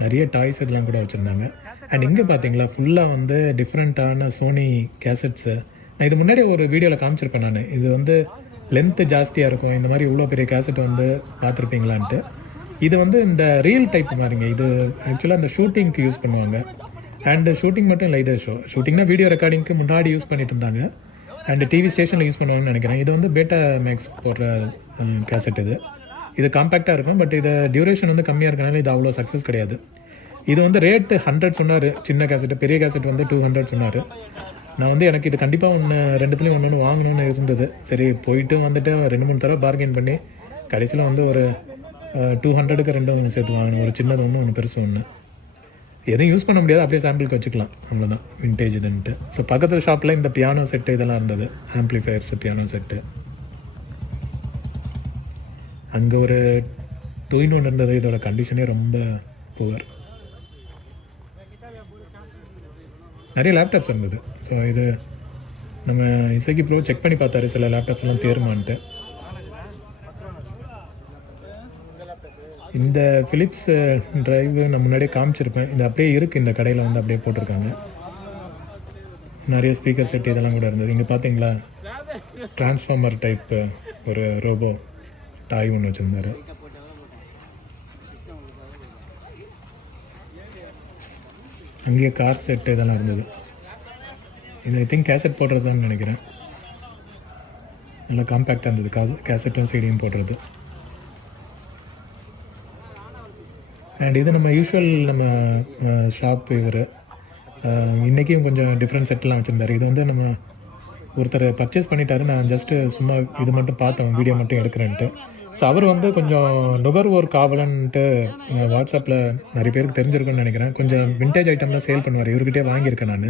நிறைய டாய்ஸ் இதெல்லாம் கூட வச்சுருந்தாங்க. அண்ட் இங்கே பார்த்தீங்களா, ஃபுல்லாக வந்து டிஃப்ரெண்ட்டான சோனி கேசட்ஸு. நான் இது முன்னாடி ஒரு வீடியோவில் காமிச்சிருப்பேன் நான். இது வந்து லென்த்து ஜாஸ்தியாக இருக்கும், இந்த மாதிரி இவ்வளோ பெரிய கேசட் வந்து பார்த்துருப்பீங்களான்ட்டு. இது வந்து இந்த ரியல் டைப் மாதிரிங்க. இது ஆக்சுவலாக இந்த ஷூட்டிங்க்கு யூஸ் பண்ணுவாங்க. அண்டு ஷூட்டிங் மட்டும் இல்லை, இது ஷூட்டிங்னா வீடியோ ரெக்கார்டிங்க்கு முன்னாடி யூஸ் பண்ணிட்டு இருந்தாங்க. அண்டு டிவி ஸ்டேஷனில் யூஸ் பண்ணுவாங்கன்னு நினைக்கிறேன். இது வந்து பேட்டா மேக்ஸ் போடுற கேசட் இது காம்பேக்டாக இருக்கும். பட் இது டியூரேஷன் வந்து கம்மியாக இருக்கனால இது அவ்வளோ சக்ஸஸ் கிடையாது. இது வந்து ரேட்டு 100 சொன்னார் சின்ன கேசட்டு, பெரிய கேசட் வந்து 200 சொன்னார். நான் வந்து எனக்கு இது கண்டிப்பாக ரெண்டுத்துலேயும் ஒன்று வாங்கணும்னு இருந்தது. சரி, போயிட்டு வந்துட்டு 2-3 தடவை பார்கெயின் பண்ணி கடைசியில் வந்து ஒரு 200க்கு 2 சேர்த்து வாங்கணும். ஒரு சின்னது ஒன்று பெருசு ஒன்று. எதுவும் யூஸ் பண்ண முடியாது, அப்படியே சாம்பிளுக்கு வச்சுக்கலாம், அவ்வளோதான் விண்டேஜ் இதுன்ட்டு. ஸோ பக்கத்தில் ஷாப்பில் இந்த பியானோ செட்டு இதெல்லாம் இருந்தது, ஆம்ப்ளிஃபயர்ஸ் பியானோ செட்டு. அங்கே ஒரு 2-in-1 இருந்தது. இதோட கண்டிஷனே ரொம்ப புவர். நிறைய லேப்டாப்ஸ் இருந்தது. ஸோ இது நம்ம இசகி ப்ரோ செக் பண்ணி பார்த்தாரு சில லேப்டாப்ஸ்லாம் தேருமான்ட்டு. இந்த ஃபிலிப்ஸ் டிரைவ் நான் முன்னாடியே காமிச்சிருப்பேன். இது அப்படியே இருக்குது, இந்த கடையில் வந்து அப்படியே போட்டிருக்காங்க. நிறைய ஸ்பீக்கர் செட் இதெல்லாம் கூட இருந்தது. இங்கே பார்த்தீங்களா, டிரான்ஸ்ஃபார்மர் டைப் ஒரு ரோபோ டாய் ஒன்று வச்சுருந்தாரு. அங்கேயே கார் செட்டு இதெல்லாம் இருந்தது. இது ஐ திங்க் கேசட் போடுறது தான் நினைக்கிறேன். நல்லா காம்பேக்டாக இருந்தது, கேசட்டும் சிடியும் போடுறது. அண்ட் இது நம்ம யூஸ்வல் நம்ம ஷாப் இவர் இன்றைக்கும் கொஞ்சம் டிஃப்ரெண்ட் செட்லாம் வச்சுருந்தாரு. இது வந்து நம்ம ஒருத்தர் பர்ச்சேஸ் பண்ணிட்டாரு. நான் ஜஸ்ட்டு சும்மா இது மட்டும் பார்த்தேன், வீடியோ மட்டும் எடுக்கிறேன்ட்டு. ஸோ அவர் வந்து கொஞ்சம் நுகர்வோர் காவலன்ட்டு வாட்ஸ்அப்பில் நிறைய பேருக்கு தெரிஞ்சிருக்குன்னு நினைக்கிறேன். கொஞ்சம் விண்டேஜ் ஐட்டம்லாம் சேல் பண்ணுவார், இவர்கிட்டே வாங்கியிருக்கேன் நான்.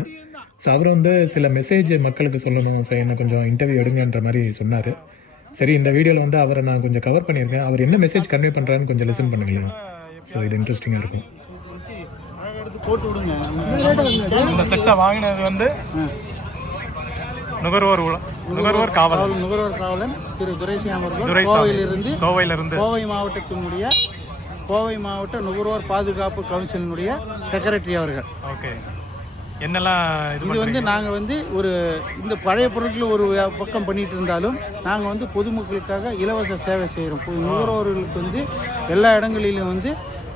ஸோ அவர் வந்து சில மெசேஜ் மக்களுக்கு சொல்லணும், ஸோ என்ன கொஞ்சம் இன்டர்வியூ எடுங்கன்ற மாதிரி சொன்னார். சரி, இந்த வீடியோவில் வந்து அவரை நான் கொஞ்சம் கவர் பண்ணியிருக்கேன். அவர் என்ன மெசேஜ் கன்வே பண்ணுறான்னு கொஞ்சம் லிசன் பண்ணுங்களேன். ஸோ இது இன்ட்ரெஸ்டிங்காக இருக்கும். இந்த செட்டை வாங்கினது வந்து நுகர்வோர் காவலன் திரு துரைசாமி அவர்கள் கோவையிலிருந்து கோவை மாவட்ட நுகர்வோர் பாதுகாப்பு கவுன்சிலினுடைய செக்ரட்டரி அவர்கள். ஓகே, என்னெல்லாம் இது வந்து நாங்கள் வந்து ஒரு இந்த பழைய பொருட்கள் ஒரு பக்கம் பண்ணிட்டு இருந்தாலும் நாங்கள் வந்து பொதுமக்களுக்காக இலவச சேவை செய்கிறோம். நுகர்வோர்களுக்கு வந்து எல்லா இடங்களிலும் வந்து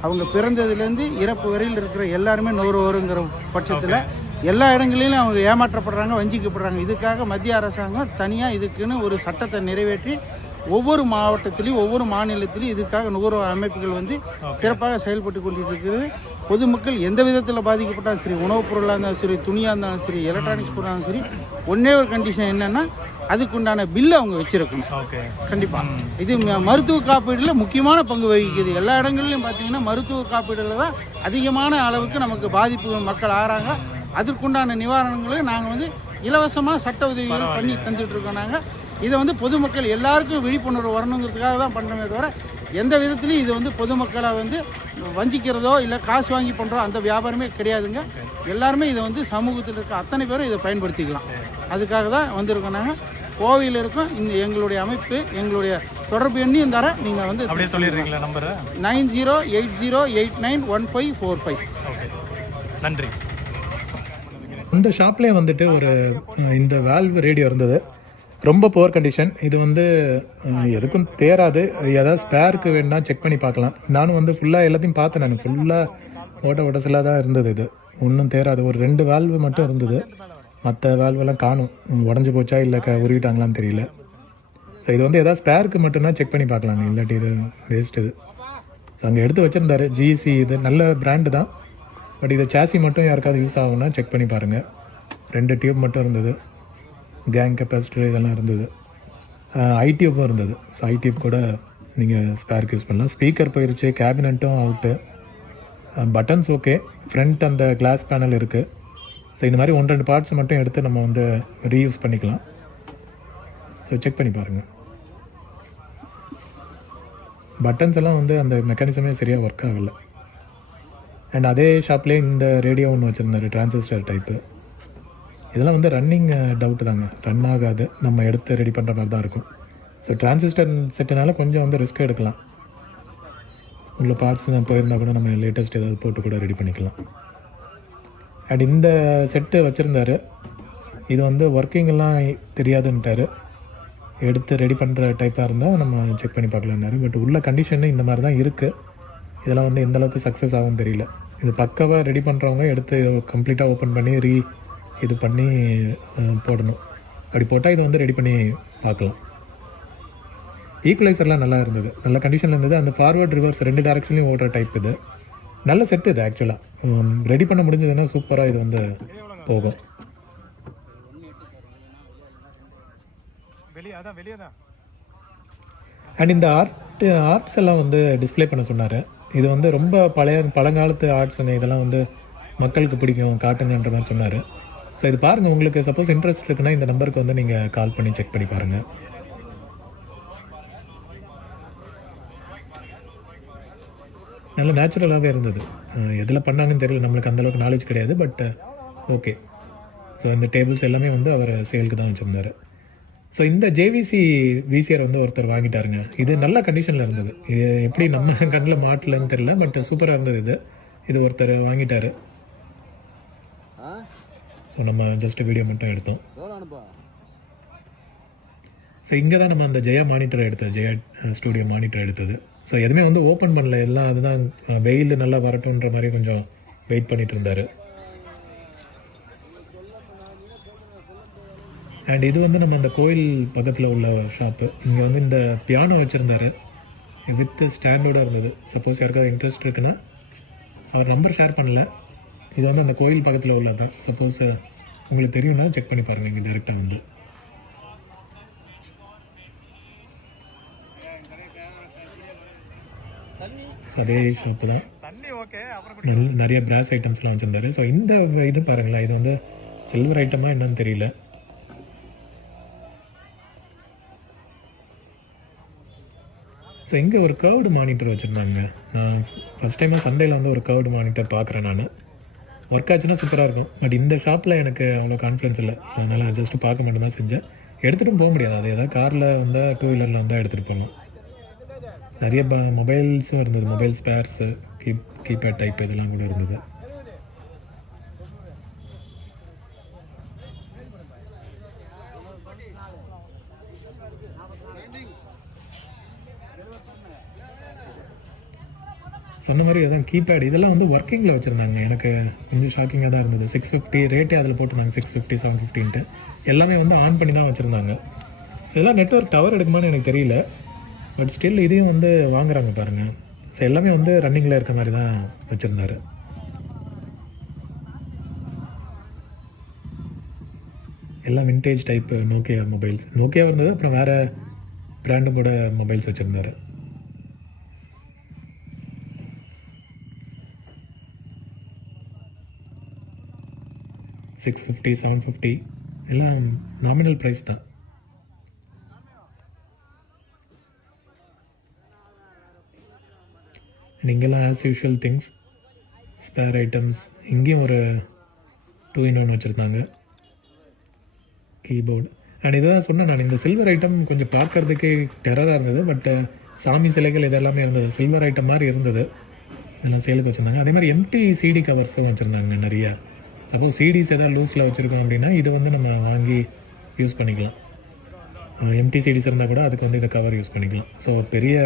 அவங்க பிறந்ததுலேருந்து இறப்பு வரையில் இருக்கிற எல்லாருமே நுகர்வோருங்கிற பட்சத்தில் எல்லா இடங்களிலும் அவங்க ஏமாற்றப்படுறாங்க, வஞ்சிக்கப்படுறாங்க. இதுக்காக மத்திய அரசாங்கம் தனியாக இதுக்குன்னு ஒரு சட்டத்தை நிறைவேற்றி ஒவ்வொரு மாவட்டத்திலையும் ஒவ்வொரு மாநிலத்திலையும் இதுக்காக நுகர்வோர் அமைப்புகள் வந்து சிறப்பாக செயல்பட்டு கொண்டிட்டு இருக்குது. பொதுமக்கள் எந்த விதத்தில் பாதிக்கப்பட்டாலும் சரி, உணவுப் பொருளாக இருந்தாலும் சரி, துணியாக இருந்தாலும் சரி, எலக்ட்ரானிக்ஸ் பொருளாக இருந்தாலும் சரி, ஒன்றே ஒரு கண்டிஷன் என்னென்னா அதுக்குண்டான பில்லு அவங்க வச்சுருக்கணும். கண்டிப்பாக இது மருத்துவ காப்பீடில் முக்கியமான பங்கு வகிக்குது. எல்லா இடங்கள்லையும் பார்த்தீங்கன்னா மருத்துவ காப்பீடில் தான் அதிகமான அளவுக்கு நமக்கு பாதிப்பு மக்கள் ஆகிறாங்க. அதற்குண்டான நிவாரணங்களையும் நாங்கள் வந்து இலவசமாக சட்ட உதவிகள் பண்ணி தந்துட்டு இருக்கோம். நாங்கள் இதை வந்து பொதுமக்கள் எல்லாருக்கும் விழிப்புணர்வு வரணுங்கிறதுக்காக தான் பண்ணுறோமே தவிர எந்த விதத்துலையும் இது வந்து பொதுமக்களை வந்து வஞ்சிக்கிறதோ இல்லை காசு வாங்கி பண்ணுறோ அந்த வியாபாரமே கிடையாதுங்க. எல்லாருமே இதை வந்து சமூகத்தில் இருக்க அத்தனை பேரும் இதை பயன்படுத்திக்கலாம். அதுக்காக தான் வந்திருக்கோம். நாங்கள் கோவையில் இருக்கோம். இந்த எங்களுடைய அமைப்பு எங்களுடைய தொடர்பு எண்ணையும் தர நீங்கள் வந்து அப்படியே சொல்லிடுறீங்களா நம்பரை? 9080891545. ஓகே, நன்றி. அந்த ஷாப்லேயே வந்துட்டு ஒரு இந்த வால்வ் ரேடியோ இருந்தது, ரொம்ப புவர் கண்டிஷன். இது வந்து எதுக்கும் தேராது, ஏதாவது ஸ்பேருக்கு வேணுன்னா செக் பண்ணி பார்க்கலாம். நானும் வந்து ஃபுல்லாக எல்லாத்தையும் பார்த்தேன். நான் ஃபுல்லாக ஓடசிலாக தான் இருந்தது. இது ஒன்றும் தேராது. ஒரு 2 வால்வு மட்டும் இருந்தது, மற்ற வால்வெல்லாம் காணும். உடஞ்சி போச்சா இல்லை உருவிட்டாங்களான்னு தெரியல. ஸோ இது வந்து எதாவது ஸ்பேருக்கு மட்டும்னா செக் பண்ணி பார்க்கலாங்க, இல்லாட்டி இது வேஸ்ட். இது ஸோ அங்கே எடுத்து வச்சுருந்தாரு. ஜிசி இது நல்ல பிராண்டு தான், பட் இது சாசி மட்டும் யாருக்காவது யூஸ் ஆகும்னா செக் பண்ணி பாருங்கள். 2 டியூப் மட்டும் இருந்தது, கேங் கெப்பாசிட்டர் இதெல்லாம் இருந்தது, ஐடியூப்பும் இருந்தது. ஸோ ஐடியூப் கூட நீங்கள் ஸ்பேருக்கு யூஸ் பண்ணலாம். ஸ்பீக்கர் போயிருச்சு, கேபினட்டும் அவுட்டு, பட்டன்ஸ் ஓகே, ஃப்ரண்ட் அந்த கிளாஸ் பேனல் இருக்குது. ஸோ இந்த மாதிரி 1-2 பார்ட்ஸ் மட்டும் எடுத்து நம்ம வந்து ரீயூஸ் பண்ணிக்கலாம். ஸோ செக் பண்ணி பாருங்கள். பட்டன்ஸ் எல்லாம் வந்து அந்த மெக்கானிசமே சரியாக ஒர்க் ஆகலை. அண்ட் அதே ஷாப்லேயே இந்த ரேடியோ ஒன்று வச்சுருந்தாரு, டிரான்சிஸ்டர் டைப்பு. இதெல்லாம் வந்து ரன்னிங் டவுட்டு தாங்க, ரன் ஆகாது, நம்ம எடுத்து ரெடி பண்ணுற மாதிரி தான் இருக்கும். ஸோ டிரான்சிஸ்டர் செட்டுனால கொஞ்சம் வந்து ரிஸ்க் எடுக்கலாம். உள்ள பார்ட்ஸ் போயிருந்தால் கூட நம்ம லேட்டஸ்ட் ஏதாவது போட்டு கூட ரெடி பண்ணிக்கலாம். அண்ட் இந்த செட்டு வச்சுருந்தாரு, இது வந்து ஒர்க்கிங்கெல்லாம் தெரியாதுன்ட்டார். எடுத்து ரெடி பண்ணுற டைப்பாக இருந்தால் நம்ம செக் பண்ணி பார்க்கலான்னாரு. பட் உள்ள கண்டிஷனு இந்த மாதிரி தான் இருக்குது. இதெல்லாம் வந்து எந்தளவுக்கு சக்ஸஸ் ஆகும்னு தெரியல. இது பக்காவாக ரெடி பண்ணுறவங்க எடுத்து கம்ப்ளீட்டாக ஓப்பன் பண்ணி இது பண்ணி போடணும். அப்படி போட்டால் இது வந்து ரெடி பண்ணி பார்க்கலாம். ஈக்குவலைசர்லாம் நல்லா இருந்தது, நல்ல கண்டிஷனில் இருந்தது. அந்த ஃபார்வர்ட் ரிவர்ஸ் 2 டேரக்ஷன்லையும் ஓடுற டைப். இது நல்ல செட்டு. இது ஆக்சுவலாக ரெடி பண்ண முடிஞ்சதுன்னா சூப்பராக இது வந்து போகும். வெளியே தான். அண்ட் இந்த ஆர்ட்ஸ் எல்லாம் வந்து டிஸ்ப்ளே பண்ண சொன்னார். இது வந்து ரொம்ப பழங்காலத்து ஆர்ட்ஸ், இதெல்லாம் வந்து மக்களுக்கு பிடிக்கும், காட்டுங்கன்ற மாதிரி சொன்னார். ஸோ இது பாருங்கள், உங்களுக்கு சப்போஸ் இன்ட்ரெஸ்ட் இருக்குன்னா இந்த நம்பருக்கு வந்து நீங்கள் கால் பண்ணி செக் பண்ணி பாருங்கள். நல்ல நேச்சுரலாகவே இருந்தது. எதில் பண்ணாங்கன்னு தெரியல, நம்மளுக்கு அந்தளவுக்கு நாலேஜ் கிடையாது. But okay. ஸோ இந்த டேபிள்ஸ் எல்லாமே வந்து அவர் சேலுக்கு தான் வச்சுருந்தார். ஸோ இந்த ஜேவிசி விசிஆர் வந்து ஒருத்தர் வாங்கிட்டாருங்க. இது நல்ல கண்டிஷனில் இருந்தது. இது எப்படி நம்ம கண்ணில் மாட்டலன்னு தெரியல, பட் சூப்பராக இருந்தது. இது ஒருத்தர் வாங்கிட்டார். ஸோ நம்ம ஜஸ்ட் வீடியோ மட்டும் எடுத்தோம். ஸோ இங்கே தான் நம்ம அந்த ஜெயா மானிட்டர் எடுத்தது, ஜெயா ஸ்டூடியோ மானிட்டர் எடுத்தது. ஸோ எதுவுமே வந்து ஓப்பன் பண்ணல, எல்லாம் அதுதான் வெயில் நல்லா வரட்டுன்ற மாதிரி கொஞ்சம் வெயிட் பண்ணிட்டு இருந்தார். அண்ட் இது வந்து நம்ம அந்த கோயில் பக்கத்தில் உள்ள ஷாப்பு. இங்கே வந்து இந்த பியானோ வச்சுருந்தார், வித் ஸ்டாண்டோடு இருந்தது. சப்போஸ் யாருக்காவது இன்ட்ரெஸ்ட் இருக்குன்னா அவர் நம்பர் ஷேர் பண்ணல. இது வந்து அந்த கோயில் பக்கத்தில் உள்ளது தான். சப்போஸ் உங்களுக்கு தெரியும்னா செக் பண்ணி பாருங்கள் இங்கே டேரெக்டாக வந்து. ஸோ அதே ஷாப்பு தான், நிறைய பிராஸ் ஐட்டம்ஸ்லாம் வச்சுருந்தாரு. ஸோ இந்த இது பாருங்களேன், இது வந்து சில்வர் ஐட்டமாக என்னன்னு தெரியல. ஸோ இங்கே ஒரு கர்வ்டு மானிட்டர் வச்சுருந்தாங்க. நான் ஃபஸ்ட் டைமாக சந்தையில் வந்து ஒரு கர்வ்டு மானிட்டர் பார்க்குறேன். நான் ஒர்க் ஆச்சுன்னா சூப்பராக இருக்கும். பட் இந்த ஷாப்பில் எனக்கு அவ்வளோ கான்ஃபிடன்ஸ் இல்லை. ஸோ அதனால் ஜஸ்ட்டு பார்க்க மட்டும் தான் செஞ்சேன். எடுத்துகிட்டும் போக முடியாது, அது ஏதாவது காரில் வந்தால் 2 வீலரில் வந்தால் எடுத்துகிட்டு போகணும். நிறைய மொபைல்ஸும் இருந்தது, மொபைல் ஸ்பேர்ஸு, கீபேட் டைப் இதெல்லாம் கூட இருந்தது. சொன்ன மாதிரி அதான் கீபேட் இதெல்லாம் வந்து ஒர்க்கிங்கில் வச்சுருந்தாங்க. எனக்கு கொஞ்சம் ஷாக்கிங்காக தான் இருந்தது. 650 ரேட்டே அதில் போட்டுருந்தாங்க, 650 750ன்ட்டு. எல்லாமே வந்து ஆன் பண்ணி தான் வச்சுருந்தாங்க. இதெல்லாம் நெட்வொர்க் டவர் எடுக்குமான்னு எனக்கு தெரியல. பட் ஸ்டில் இதையும் வந்து வாங்குறாங்க பாருங்கள். ஸோ எல்லாமே வந்து ரன்னிங்கில் இருக்க மாதிரி தான் வச்சுருந்தாரு. எல்லாம் vintage type Nokia mobiles. Nokia இருந்தது, அப்புறம் வேறு பிராண்டும் கூட மொபைல்ஸ் வச்சுருந்தாரு. $650 $750 எல்லாம் நாமினல் ப்ரைஸ் தான். இங்கெல்லாம் as usual things, spare items. இங்கேயும் ஒரு 2-in-1 வச்சுருந்தாங்க, கீபோர்டு. அண்ட் இதான் சொன்னேன் நான், இந்த சில்வர் ஐட்டம் கொஞ்சம் பார்க்கறதுக்கே டெரராக இருந்தது. பட் சாமி சிலைகள் இதெல்லாமே இருந்தது, சில்வர் ஐட்டம் மாதிரி இருந்தது. இதெல்லாம் சேலுக்கு வச்சுருந்தாங்க. அதே மாதிரி எம்டி சிடி கவர்ஸும் வச்சுருந்தாங்க நிறையா. சப்போஸ் சிடிஸ் எதாவது லூஸில் வச்சுருக்கோம் அப்படின்னா இது வந்து நம்ம வாங்கி யூஸ் பண்ணிக்கலாம். எம்டி சிடிஸ் இருந்தால் கூட அதுக்கு வந்து இதை கவர் யூஸ் பண்ணிக்கலாம். ஸோ பெரிய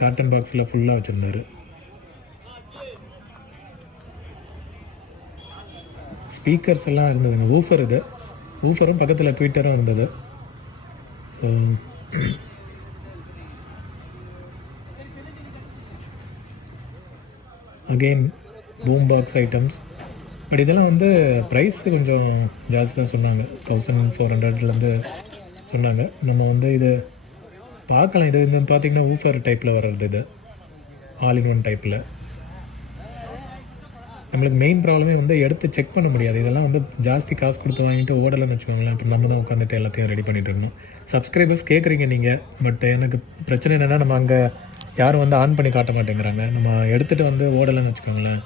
காட்டன் பாக்ஸில் ஃபுல்லாக வச்சுருந்தாரு. ஸ்பீக்கர்ஸ் எல்லாம் இருந்ததுங்க. ஊஃபர், இது ஊஃபரும் பக்கத்தில் ட்விட்டரும் இருந்தது. So again boom box items. But இதெல்லாம் வந்து ப்ரைஸ் கொஞ்சம் ஜாஸ்தி தான் சொன்னாங்க. 1400 சொன்னாங்க. நம்ம வந்து இது பார்க்கலாம். இது வந்து பார்த்திங்கன்னா ஊஃபர் டைப்பில் வர்றது, இது ஆல்-இன்-ஒன் டைப்பில். நம்மளுக்கு மெயின் ப்ராப்ளமே வந்து எடுத்து செக் பண்ண முடியாது. இதெல்லாம் வந்து ஜாஸ்தி காசு கொடுத்து வாங்கிட்டு ஓடலைன்னு வச்சுக்கோங்களேன். இப்போ நம்ம தான் உட்காந்துட்டு எல்லாத்தையும் ரெடி பண்ணிட்டு இருக்கணும். சப்ஸ்கிரைபர்ஸ் கேட்குறீங்க நீங்கள், பட் எனக்கு பிரச்சனை என்னென்னா நம்ம அங்கே யாரும் வந்து ஆன் பண்ணி காட்ட மாட்டேங்கிறாங்க. நம்ம எடுத்துகிட்டு வந்து ஓடலைன்னு வச்சுக்கோங்களேன்,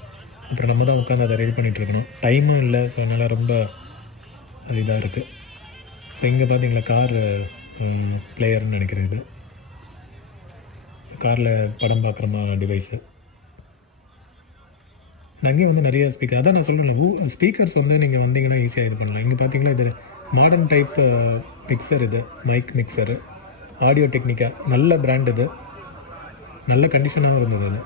அப்புறம் நம்ம தான் உட்காந்து அதை ரெடி பண்ணிகிட்டு இருக்கணும். டைமும் இல்லை. ஸோ அதனால் ரொம்ப அது இதாக இருக்குது. ஸோ இங்கே பார்த்தீங்களா கார் பிளேயர்னு நினைக்கிறேன். இது காரில் படம் பார்க்குறமா டிவைஸு. அங்கேயும் வந்து நிறைய ஸ்பீக்கர். அதான் நான் சொல்கிறேன், ஸ்பீக்கர்ஸ் வந்து நீங்கள் வந்தீங்கன்னா ஈஸியாக இது பண்ணலாம். இங்கே பார்த்தீங்களா இது மாடர்ன் டைப் மிக்சர், இது மைக் மிக்சரு, ஆடியோ டெக்னிக்கா, நல்ல பிராண்ட். இது நல்ல கண்டிஷனாகவும் இருந்தது. அது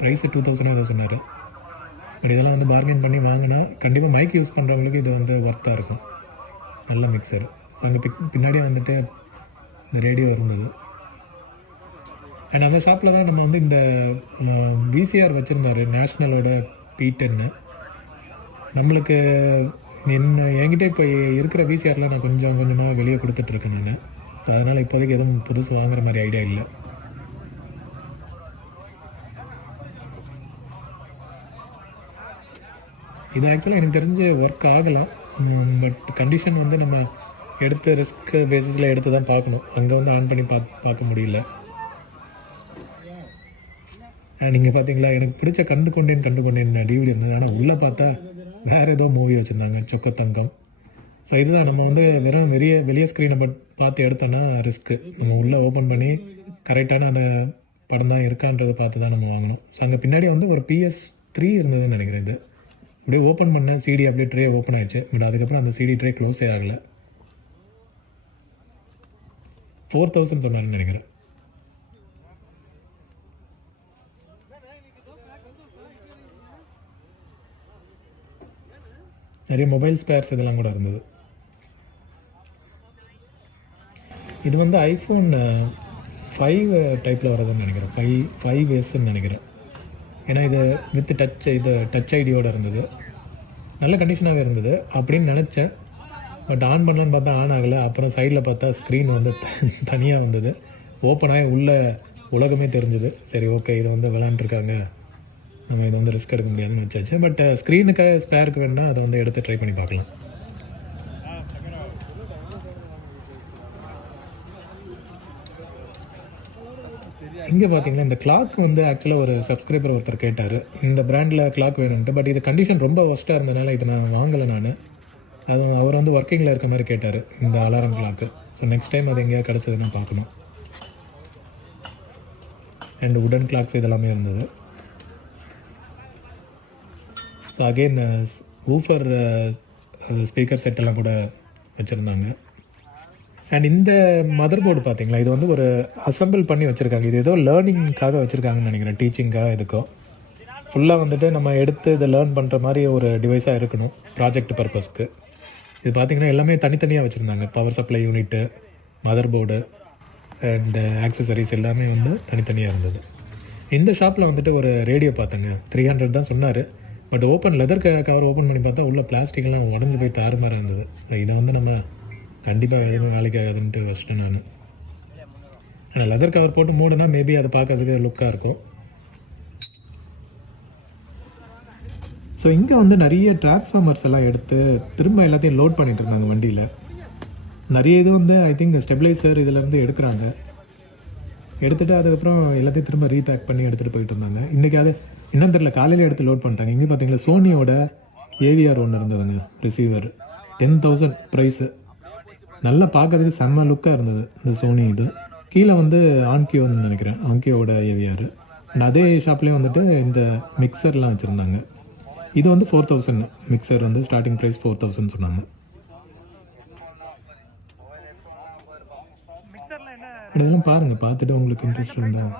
ப்ரைஸு 2000 ஏதோ சொன்னார். பட் இதெல்லாம் வந்து பார்கெயின் பண்ணி வாங்கினா கண்டிப்பாக மைக் யூஸ் பண்ணுறவங்களுக்கு இது வந்து ஒர்த்தாக இருக்கும். நல்ல மிக்சர். ஸோ அங்கே பின்னாடியே வந்துட்டு இந்த ரேடியோ இருந்தது. அண்ட் அந்த ஷாப்பில் தான் நம்ம வந்து இந்த விசிஆர் வச்சுருந்தாரு, நேஷ்னலோட P10. நம்மளுக்கு என்கிட்ட இப்போ இருக்கிற விசிஆர்லாம் நான் கொஞ்சம் கொஞ்சமாக வெளியே கொடுத்துட்ருக்கேன் நான். ஸோ அதனால் இப்போதைக்கு எதுவும் புதுசு வாங்குற மாதிரி ஐடியா இல்லை. இது ஆக்சுவலாக எனக்கு தெரிஞ்சு ஒர்க் ஆகலாம். பட் கண்டிஷன் வந்து நம்ம எடுத்து ரிஸ்க் பேசிஸில் எடுத்து தான் பார்க்கணும். அங்கே வந்து ஆன் பண்ணி பார்க்க முடியல. நீங்கள் பார்த்தீங்களா, எனக்கு பிடிச்ச கண்டு கொண்டேன் டிவிடி இருந்தது. ஆனால் உள்ளே பார்த்தா வேறு ஏதோ மூவி வச்சுருந்தாங்க, சொக்கத்தங்கம். ஸோ இதுதான் நம்ம வந்து வெறும் வெளியே ஸ்க்ரீனை பார்த்து எடுத்தோன்னா ரிஸ்க்கு. நம்ம உள்ளே ஓப்பன் பண்ணி கரெக்டான அந்த படம் தான் இருக்கான்றதை பார்த்து தான் நம்ம வாங்கணும். ஸோ அங்கே பின்னாடி வந்து ஒரு PS3 இருந்ததுன்னு நினைக்கிறேன். இது அப்படியே ஓப்பன் பண்ண சிடி அப்படியே ட்ரே ஓப்பன் ஆயிடுச்சு. பட் அதுக்கப்புறம் அந்த சிடி ட்ரே க்ளோஸே ஆகலை. 4000 சொன்னாருன்னு நினைக்கிறேன். நிறைய மொபைல் ஸ்பேர்ஸ் இதெல்லாம் கூட இருந்தது. இது வந்து iPhone 5 டைப்பில் வரதுன்னு நினைக்கிறேன். 5S நினைக்கிறேன். ஏன்னா இது வித் டச் ஐடியோடு இருந்தது. நல்ல கண்டிஷனாகவே இருந்தது அப்படின்னு நினச்சேன். பட் ஆன் பண்ணலான்னு பார்த்தா ஆன் ஆகலை. அப்புறம் சைடில் பார்த்தா ஸ்க்ரீன் வந்து தனியாக வந்தது. ஓப்பன் ஆகி உள்ள உலகமே தெரிஞ்சுது. சரி, ஓகே, இது வந்து விளாண்டுருக்காங்க, நம்ம இதை வந்து ரிஸ்க் எடுக்க முடியாதுன்னு வச்சாச்சு. பட் ஸ்க்ரீனுக்காக ஸ்பேருக்கு வேணால் அதை வந்து எடுத்து ட்ரை பண்ணி பார்க்கலாம். இங்கே பார்த்தீங்கன்னா இந்த கிளாக் வந்து ஆக்சுவலாக ஒரு சப்ஸ்கிரைபர் ஒருத்தர் கேட்டார், இந்த பிராண்டில் கிளாக் வேணும்ன்ட்டு. பட் இது கண்டிஷன் ரொம்ப ஒஸ்ட்டாக இருந்ததுனால இதை நான் வாங்கலை. நான் அதுவும் அவர் வந்து ஒர்க்கிங்கில் இருக்க மாதிரி கேட்டார், இந்த alarm clock. So next time அது எங்கேயா கிடச்சதுன்னு பார்க்கணும். அண்ட் உடன் கிளாக்ஸ் இதெல்லாமே இருந்தது. ஸோ அகெயின் ஊஃபர் ஸ்பீக்கர் செட்டெல்லாம் கூட வச்சுருந்தாங்க. அண்ட் இந்த மதர் போர்டு பார்த்தீங்களா, இது வந்து ஒரு அசம்பிள் பண்ணி வச்சுருக்காங்க. இது ஏதோ லேர்னிங்காக வச்சுருக்காங்கன்னு நினைக்கிறேன், டீச்சிங்காக. இதுக்கோ ஃபுல்லாக வந்துட்டு நம்ம எடுத்து இதை லேர்ன் பண்ணுற மாதிரி ஒரு டிவைஸாக இருக்கணும் ப்ராஜெக்ட் பர்பஸ்க்கு. இது பார்த்திங்கன்னா எல்லாமே தனித்தனியாக வச்சுருந்தாங்க. Power supply unit, mother board and accessories எல்லாமே வந்து தனித்தனியாக இருந்தது. இந்த ஷாப்பில் வந்துட்டு ஒரு ரேடியோ பார்த்தேங்க, 300 தான் சொன்னார். பட் லெதர் கவர் ஓப்பன் பண்ணி பார்த்தா உள்ள பிளாஸ்டிக்லாம் உடஞ்சி போய் தாறுமாறாக இருந்தது. இதை வந்து நம்ம கண்டிப்பாக எதுவும் நாளைக்கு ஆகுதுன்ட்டு வச்சுட்டேன் நான். ஆனால் லெதர் கவர் போட்டு மூடுனா மேபி அதை பார்க்கறதுக்கு லுக்காக இருக்கும். ஸோ இங்கே வந்து நிறைய டிரான்ஸ்ஃபார்மர்ஸ் எல்லாம் எடுத்து திரும்ப எல்லாத்தையும் லோட் பண்ணிட்டு இருந்தாங்க வண்டியில். நிறைய இது வந்து ஐ திங்க் ஸ்டெபிளைசர் இதிலேருந்து எடுக்கிறாங்க. எடுத்துகிட்டு அதுக்கப்புறம் எல்லாத்தையும் திரும்ப ரீபேக் பண்ணி எடுத்துகிட்டு போயிட்டு இருந்தாங்க. இன்றைக்கி அது என்னன்னு தெரியல, காலையில் எடுத்து லோட் பண்ணிட்டாங்க. இங்கே பார்த்தீங்களா சோனியோட ஏவிஆர் ஒன்று இருந்ததுங்க, ரிசீவர் 10,000 ப்ரைஸு. நல்லா பார்க்கறதுக்கு செம்ம லுக்காக இருந்தது இந்த சோனி. இது கீழே வந்து ஆன்கியோன்னு நினைக்கிறேன், ஆன்கியோட ஏவிஆர். அண்ட் அதே ஷாப்லேயும் வந்துட்டு இந்த மிக்சர்லாம் வச்சுருந்தாங்க. இது வந்து 4,000 மிக்சர் வந்து ஸ்டார்டிங் ப்ரைஸ் 4,000 சொன்னாங்க. மிக்சர்ல என்ன இதெல்லாம் பாருங்கள், பார்த்துட்டு உங்களுக்கு இன்ட்ரெஸ்ட் இருந்தால்.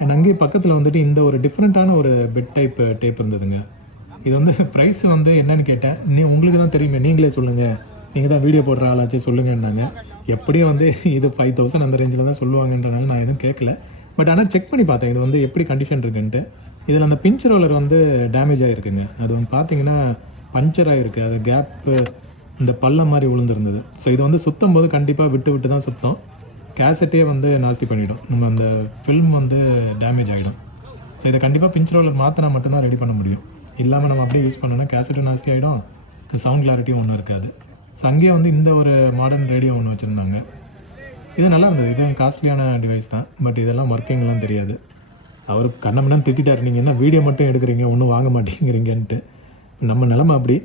அண்ட் அங்கேயே பக்கத்தில் வந்துட்டு இந்த ஒரு டிஃப்ரெண்ட்டான ஒரு பெட் டேப் இருந்ததுங்க. இது வந்து ப்ரைஸ் வந்து என்னன்னு கேட்டேன். உங்களுக்கு தான் தெரியுமே, நீங்களே சொல்லுங்கள், நீங்கள் தான் வீடியோ போடுற ஆளாச்சே சொல்லுங்கன்னாங்க. எப்படியும் வந்து இது 5,000 அந்த ரேஞ்சில் தான் சொல்லுவாங்கன்றனால நான் எதுவும் கேட்கல. பட் ஆனால் செக் பண்ணி பார்த்தேன் இது வந்து எப்படி கண்டிஷன் இருக்குன்ட்டு. இதில் அந்த பிஞ்ச் ரோலர் வந்து டேமேஜ் ஆகிருக்குங்க. அது வந்து பார்த்தீங்கன்னா பஞ்சர் ஆகிருக்கு. அது கேப்பு இந்த பள்ளம் மாதிரி விழுந்துருந்தது. ஸோ இது வந்து சுற்றும் போது கண்டிப்பாக விட்டு தான் சுத்தம். கேசட்டே வந்து நாஸ்தி பண்ணிவிடும், நம்ம அந்த ஃபில்ம் வந்து டேமேஜ் ஆகிடும். ஸோ இதை கண்டிப்பாக பிஞ்ச் ரோலர் மாற்றினா மட்டும்தான் ரெடி பண்ண முடியும். இல்லாமல் நம்ம அப்படியே யூஸ் பண்ணோன்னா கேசட்டும் நாஸ்தி ஆகிடும், சவுண்ட் கிளாரிட்டியும் ஒன்றும் இருக்காது. ஸோ அங்கேயே வந்து இந்த ஒரு மாடர்ன் ரேடியோ ஒன்று வச்சுருந்தாங்க. இது நல்லா இருந்தது. இது காஸ்ட்லியான டிவைஸ் தான், பட் இதெல்லாம் ஒர்க்கிங்லாம் தெரியாது. அவர் கண்ணமண்ணான்னு திட்டார், நீங்கள் என்ன வீடியோ மட்டும் எடுக்கிறீங்க, ஒன்றும் வாங்க மாட்டேங்கிறீங்கன்ட்டு. நம்ம நிலமை அப்படி,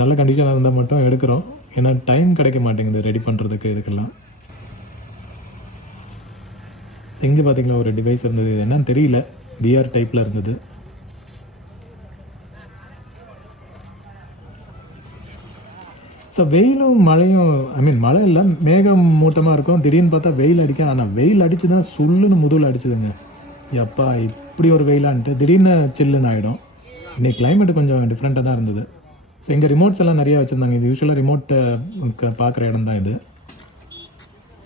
நல்ல கண்டிஷனாக இருந்தால் மட்டும் எடுக்கிறோம். ஏன்னா டைம் கிடைக்க மாட்டேங்குது ரெடி பண்ணுறதுக்கு இதுக்கெல்லாம். எங்கே பார்த்தீங்களா ஒரு டிவைஸ் இருந்தது, இது என்னன்னு தெரியல, விஆர் டைப்பில் இருந்தது. ஸோ வெயிலும் மழையும், மழை இல்லை, மேகம் மூட்டமாக இருக்கும், திடீர்னு பார்த்தா வெயில் அடிக்கும். ஆனால் வெயில் அடித்து தான் சுல்லுன்னு முதுகில் அடிச்சுதுங்க. எப்பா இப்படி ஒரு வெயிலான்ட்டு திடீர்னு சில்லுன்னு ஆகிடும். இன்றைக்கி கிளைமேட் கொஞ்சம் டிஃப்ரெண்ட்டாக தான் இருந்தது. ஸோ எங்கள் ரிமோட்ஸ் எல்லாம் நிறையா வச்சுருந்தாங்க. இது யூஸ்வலாக ரிமோட்டை பார்க்குற இடம் தான் இது.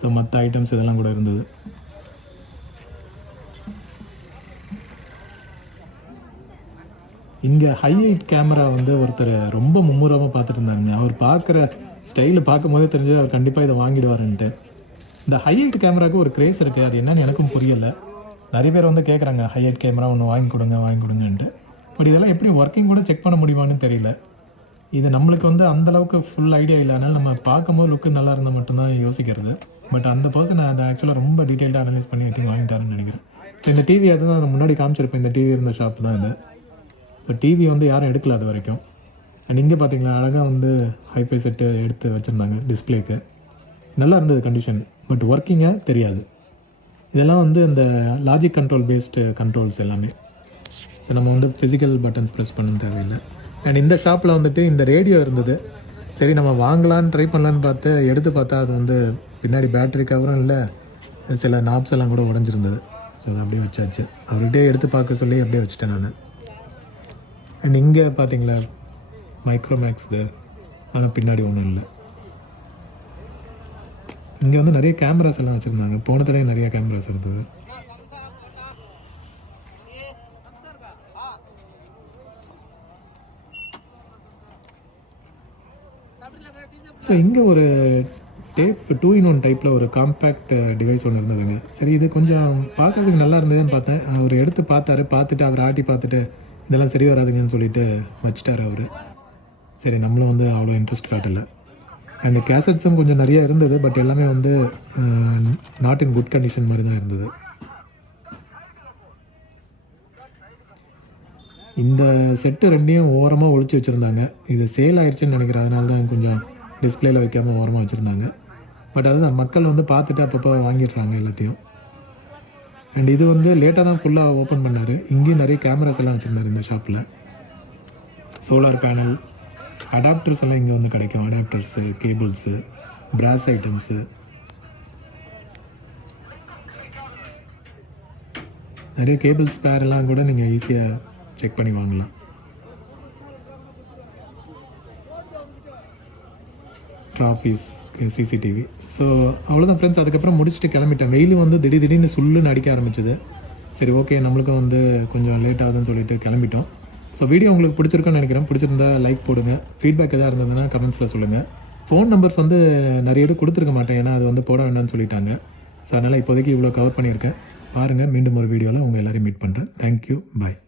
ஸோ மற்ற ஐட்டம்ஸ் இதெல்லாம் கூட இருந்தது. இங்கே ஹைலைட் கேமரா வந்து ஒருத்தர் ரொம்ப மும்முரமாக பார்த்துட்டு இருந்தாங்க. அவர் பார்க்குற ஸ்டைலு பார்க்கும் போதே தெரிஞ்சது அவர் கண்டிப்பாக இதை வாங்கிடுவாருன்ட்டு. இந்த ஹைலைட் கேமராவுக்கு ஒரு க்ரேஸ் இருக்குது, அது என்னன்னு எனக்கும் புரியலை. நிறைய பேர் வந்து கேட்குறாங்க ஹைலைட் கேமரா ஒன்று வாங்கி கொடுங்கன்ட்டு. பட் இதெல்லாம் எப்படி ஒர்க்கிங் கூட செக் பண்ண முடியுமான்னு தெரியல. இது நம்மளுக்கு வந்து அந்தளவுக்கு ஃபுல் ஐடியா இல்லை. அதனால் நம்ம பார்க்கும்போது லுக்கு நல்லா இருந்தால் மட்டும்தான் யோசிக்கிறது. பட் அந்த பர்சன் அதை ஆக்சுவலாக ரொம்ப டீட்டெயில்டாக அனலைஸ் பண்ணி எதுவும் வாங்கிட்டாருன்னு நினைக்கிறேன். ஸோ இந்த டிவி அதுதான் நான் முன்னாடி காமிச்சிருப்பேன், இந்த டிவி இருந்த ஷாப் தான் இது. ஸோ டிவி வந்து யாரும் எடுக்கல அது வரைக்கும். அண்ட் இங்கே பார்த்தீங்களா அழகாக வந்து ஹைஃபை செட்டு எடுத்து வச்சுருந்தாங்க டிஸ்பிளேக்கு. நல்லா இருந்தது கண்டிஷன், பட் ஒர்க்கிங்காக தெரியாது. இதெல்லாம் வந்து இந்த லாஜிக் கண்ட்ரோல் பேஸ்டு கண்ட்ரோல்ஸ் எல்லாமே. ஸோ நம்ம வந்து ஃபிசிக்கல் பட்டன்ஸ் ப்ரெஸ் பண்ண தேவையில்லை. அண்ட் இந்த ஷாப்பில் வந்துட்டு இந்த ரேடியோ இருந்தது. சரி நம்ம வாங்கலான்னு ட்ரை பண்ணலான்னு பார்த்து எடுத்து பார்த்தா அது வந்து பின்னாடி பேட்டரி கவரும் இல்லை, சில நாப்ஸ் எல்லாம் கூட உடஞ்சிருந்தது. ஸோ அதை அப்படியே வச்சாச்சு. அவர்கிட்டே எடுத்து பார்க்க சொல்லி அப்படியே வச்சுட்டேன் நான். அண்ட் இங்கே பார்த்தீங்களா மைக்ரோமேக்ஸ் இது, ஆனால் பின்னாடி ஒன்றும் இல்லை. இங்கே வந்து நிறைய கேமராஸ் எல்லாம் வச்சுருந்தாங்க. போன தடவை நிறைய கேமராஸ் இருந்தது. ஸோ இங்கே ஒரு டேப் 2-in-1 டைப்பில் ஒரு காம்பேக்ட் டிவைஸ் ஒன்று இருந்ததுங்க. சரி இது கொஞ்சம் பார்க்கறதுக்கு நல்லா இருந்ததுன்னு பார்த்தேன். அவர் எடுத்து பார்த்துட்டு அவர் ஆட்டி பார்த்துட்டு இதெல்லாம் சரி வராதுங்கன்னு சொல்லிட்டு வச்சுட்டார் அவர். சரி நம்மளும் வந்து அவ்வளோ இன்ட்ரெஸ்ட் காட்டலை. அண்ட் கேசட்ஸும் கொஞ்சம் நிறையா இருந்தது, பட் எல்லாமே வந்து நாட் இன் குட் கண்டிஷன் மாதிரி தான் இருந்தது. இந்த செட்டு ரெண்டையும் ஓரமாக ஒழிச்சு வச்சுருந்தாங்க. இது சேல் ஆயிடுச்சுன்னு நினைக்கிறேன், அதனால தான் கொஞ்சம் டிஸ்பிளேயில் வைக்காமல் ஓரமாக வச்சுருந்தாங்க. பட் அதுதான் மக்கள் வந்து பார்த்துட்டு அப்பப்போ வாங்கிடுறாங்க எல்லாத்தையும். அண்ட் இது வந்து லேட்டாக தான் ஃபுல்லாக ஓப்பன் பண்ணார். இங்கேயும் நிறைய கேமராஸ் எல்லாம் வச்சுருந்தார் இந்த ஷாப்பில். சோலார் பேனல், அடாப்டர்ஸ் எல்லாம் இங்கே வந்து கிடைக்கும். அடாப்டர்ஸு, கேபிள்ஸு, பிராஸ் ஐட்டம்ஸு, நிறைய கேபிள் ஸ்பேரெல்லாம் கூட நீங்கள் ஈஸியாக செக் பண்ணி வாங்கலாம். Trophies, CCTV. ஸோ அவ்வளோதான் ஃப்ரெண்ட்ஸ். அதுக்கப்புறம் முடிச்சுட்டு கிளம்பிட்டேன். வெயில் வந்து திடீர்னு சுல்லுன்னு அடிக்க ஆரம்பிச்சது. சரி ஓகே நம்மளுக்கும் வந்து கொஞ்சம் லேட் ஆகுதுன்னு சொல்லிட்டு கிளம்பிட்டோம். ஸோ வீடியோ உங்களுக்கு பிடிச்சிருக்குன்னு நினைக்கிறேன். பிடிச்சிருந்தா லைக் போடுங்க. ஃபீட்பேக் எதாவது இருந்ததுன்னா கமெண்ட்ஸில் சொல்லுங்கள். ஃபோன் நம்பர்ஸ் வந்து நிறைய பேர் கொடுத்துருக்க மாட்டேன், ஏன்னா அது வந்து போட வேண்டாம்னு சொல்லிட்டாங்க. ஸோ அதனால் இப்போதைக்கு இவ்வளோ கவர் பண்ணியிருக்கேன். பாருங்கள், மீண்டும் ஒரு வீடியோவில் உங்கள் எல்லோரையும் மீட் பண்ணுறேன். தேங்க்யூ, பாய்.